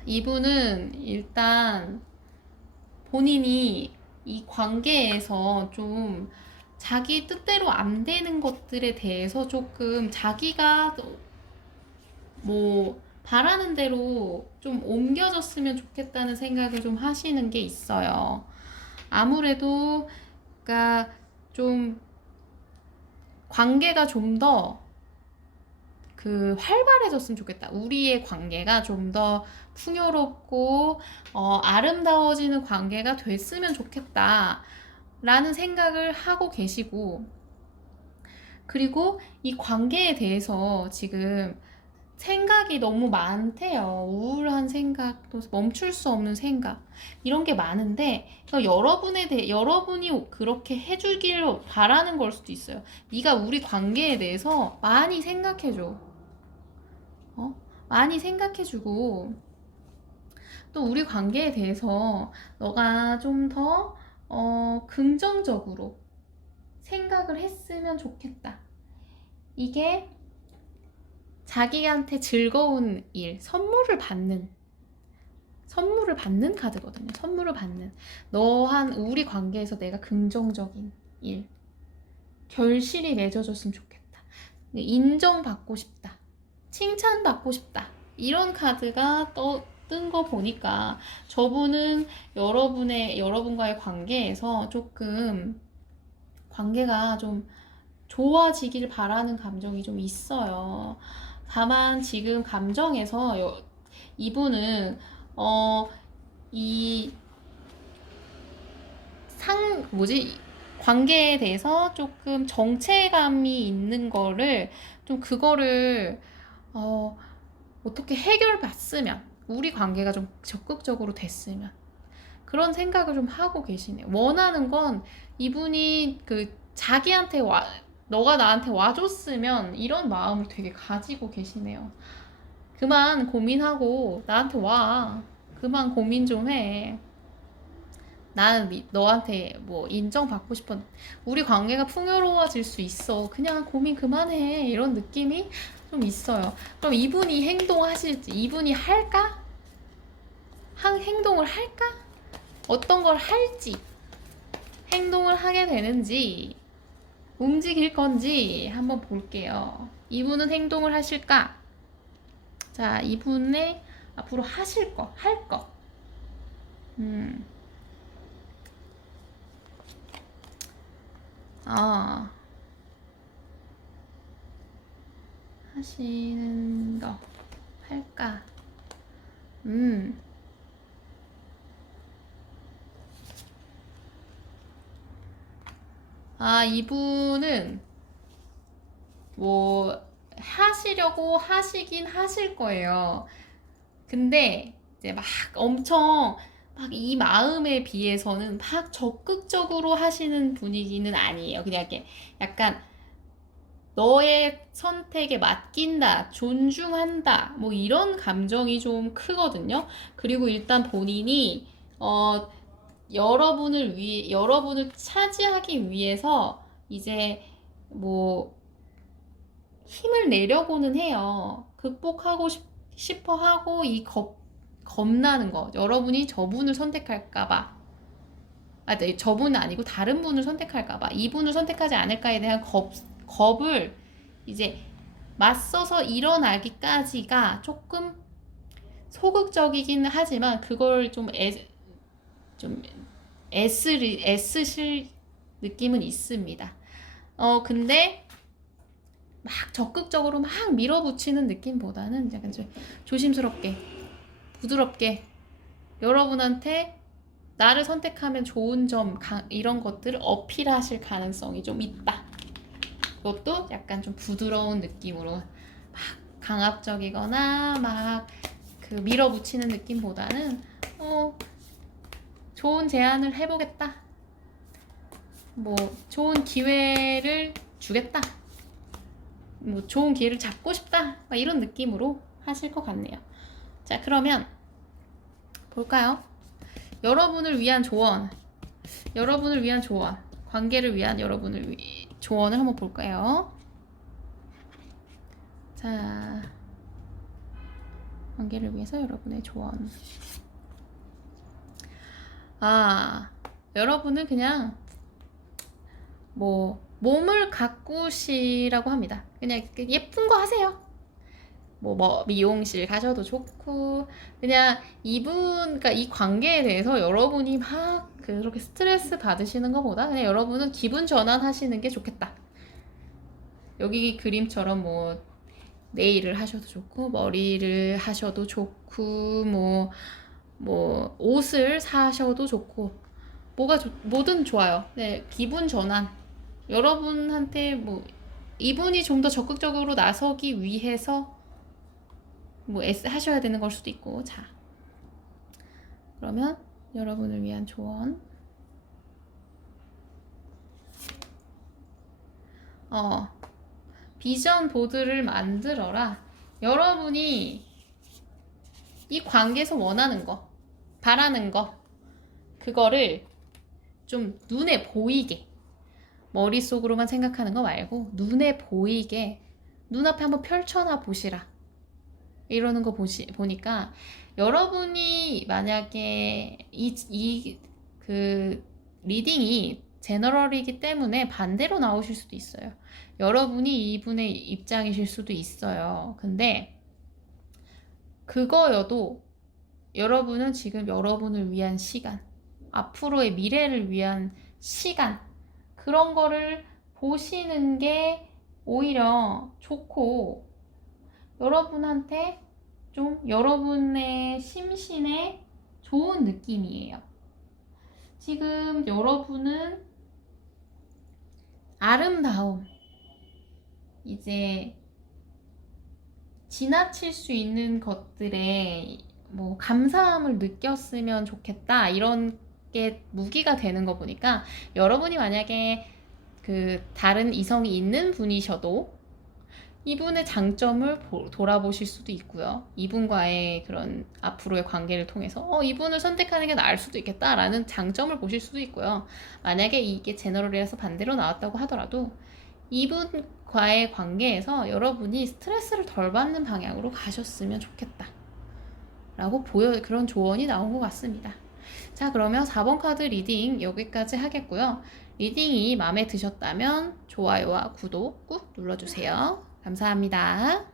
이분은 일단 본인이 이 관계에서 좀 자기 뜻대로 안 되는 것들에 대해서 조금 자기가 뭐 바라는 대로 좀 옮겨졌으면 좋겠다는 생각을 좀 하시는 게 있어요. 아무래도 그러니까 좀 관계가 좀 더 활발해졌으면 좋겠다. 우리의 관계가 좀 더 풍요롭고 아름다워지는 관계가 됐으면 좋겠다 라는 생각을 하고 계시고, 그리고 이 관계에 대해서 지금 생각이 너무 많대요. 우울한 생각, 또 멈출 수 없는 생각, 이런 게 많은데, 여러분이 그렇게 해주길 바라는 걸 수도 있어요. 네가 우리 관계에 대해서 많이 생각해줘. 많이 생각해주고, 또 우리 관계에 대해서 너가 좀 더 긍정적으로 생각을 했으면 좋겠다. 이게 자기한테 즐거운 일, 선물을 받는 카드거든요. 선물을 받는. 우리 관계에서 내가 긍정적인 일, 결실이 맺어졌으면 좋겠다. 인정받고 싶다. 칭찬받고 싶다. 이런 카드가 뜬 거 보니까 저분은 여러분과의 관계에서 조금 관계가 좀 좋아지길 바라는 감정이 좀 있어요. 다만 지금 감정에서 이분은 관계에 대해서 조금 정체감이 있는 거를 좀 그거를 어떻게 해결받으면, 우리 관계가 좀 적극적으로 됐으면. 그런 생각을 좀 하고 계시네요. 원하는 건 이분이 그 자기한테 너가 나한테 와줬으면 이런 마음을 되게 가지고 계시네요. 그만 고민하고 나한테 와. 그만 고민 좀 해. 나는 너한테 뭐 인정받고 싶어. 우리 관계가 풍요로워질 수 있어. 그냥 고민 그만해. 이런 느낌이 좀 있어요. 그럼 이분이 행동하실지, 이분이 할까? 행동을 할까? 어떤 걸 할지, 행동을 하게 되는지, 움직일 건지 한번 볼게요. 이분은 행동을 하실까? 자, 이분의 앞으로 하실 거, 할 거. 아, 하시는 거, 할까? 아, 이분은 뭐 하시려고 하시긴 하실 거예요. 근데 이제 막 엄청 막 이 마음에 비해서는 막 적극적으로 하시는 분위기는 아니에요. 그냥 이렇게 약간 너의 선택에 맡긴다, 존중한다, 뭐 이런 감정이 좀 크거든요. 그리고 일단 본인이 여러분을 차지하기 위해서 이제 뭐 힘을 내려고는 해요. 극복하고 싶어 하고 겁나는 거. 여러분이 저분을 선택할까봐. 네, 저분은 아니고 다른 분을 선택할까봐. 이분을 선택하지 않을까에 대한 겁을 이제 맞서서 일어나기까지가 조금 소극적이긴 하지만 그걸 좀 애쓰실 느낌은 있습니다. 근데 막 적극적으로 막 밀어붙이는 느낌보다는 약간 좀 조심스럽게, 부드럽게 여러분한테 나를 선택하면 좋은 점, 이런 것들을 어필하실 가능성이 좀 있다. 그것도 약간 좀 부드러운 느낌으로 막 강압적이거나 막 그 밀어붙이는 느낌보다는 좋은 제안을 해보겠다. 뭐 좋은 기회를 주겠다. 뭐 좋은 기회를 잡고 싶다. 막 이런 느낌으로 하실 것 같네요. 자, 그러면 볼까요? 여러분을 위한 조언, 관계를 위한 조언을 한번 볼까요? 자, 관계를 위해서 여러분의 조언. 여러분은 그냥 뭐 몸을 가꾸시라고 합니다. 그냥 예쁜 거 하세요. 뭐 미용실 가셔도 좋고, 그냥 그러니까 이 관계에 대해서 여러분이 막 그렇게 스트레스 받으시는 것보다 그냥 여러분은 기분 전환하시는 게 좋겠다. 여기 그림처럼 뭐 네일을 하셔도 좋고, 머리를 하셔도 좋고, 뭐 옷을 사셔도 좋고, 뭐든 좋아요. 네, 기분 전환. 여러분한테 뭐 이분이 좀 더 적극적으로 나서기 위해서 뭐 하셔야 되는 걸 수도 있고. 자, 그러면 여러분을 위한 조언. 비전 보드를 만들어라. 여러분이 이 관계에서 원하는 거, 바라는 거, 그거를 좀 눈에 보이게, 머릿속으로만 생각하는 거 말고 눈에 보이게 눈앞에 한번 펼쳐놔 보시라. 이러는 거 보니까 여러분이 만약에 그 리딩이 제너럴이기 때문에 반대로 나오실 수도 있어요. 여러분이 이분의 입장이실 수도 있어요. 근데 그거여도 여러분은 지금 여러분을 위한 시간, 앞으로의 미래를 위한 시간, 그런 거를 보시는 게 오히려 좋고, 여러분한테 좀 여러분의 심신에 좋은 느낌이에요. 지금 여러분은 아름다움, 이제 지나칠 수 있는 것들에 뭐 감사함을 느꼈으면 좋겠다 이런 게 무기가 되는 거 보니까 여러분이 만약에 그 다른 이성이 있는 분이셔도 이분의 장점을 돌아보실 수도 있고요. 이분과의 그런 앞으로의 관계를 통해서 이분을 선택하는 게 나을 수도 있겠다라는 장점을 보실 수도 있고요. 만약에 이게 제너럴이라서 반대로 나왔다고 하더라도 이분과의 관계에서 여러분이 스트레스를 덜 받는 방향으로 가셨으면 좋겠다 라고 그런 조언이 나온 것 같습니다. 자, 그러면 4번 카드 리딩 여기까지 하겠고요. 리딩이 마음에 드셨다면 좋아요와 구독 꾹 눌러주세요. 감사합니다.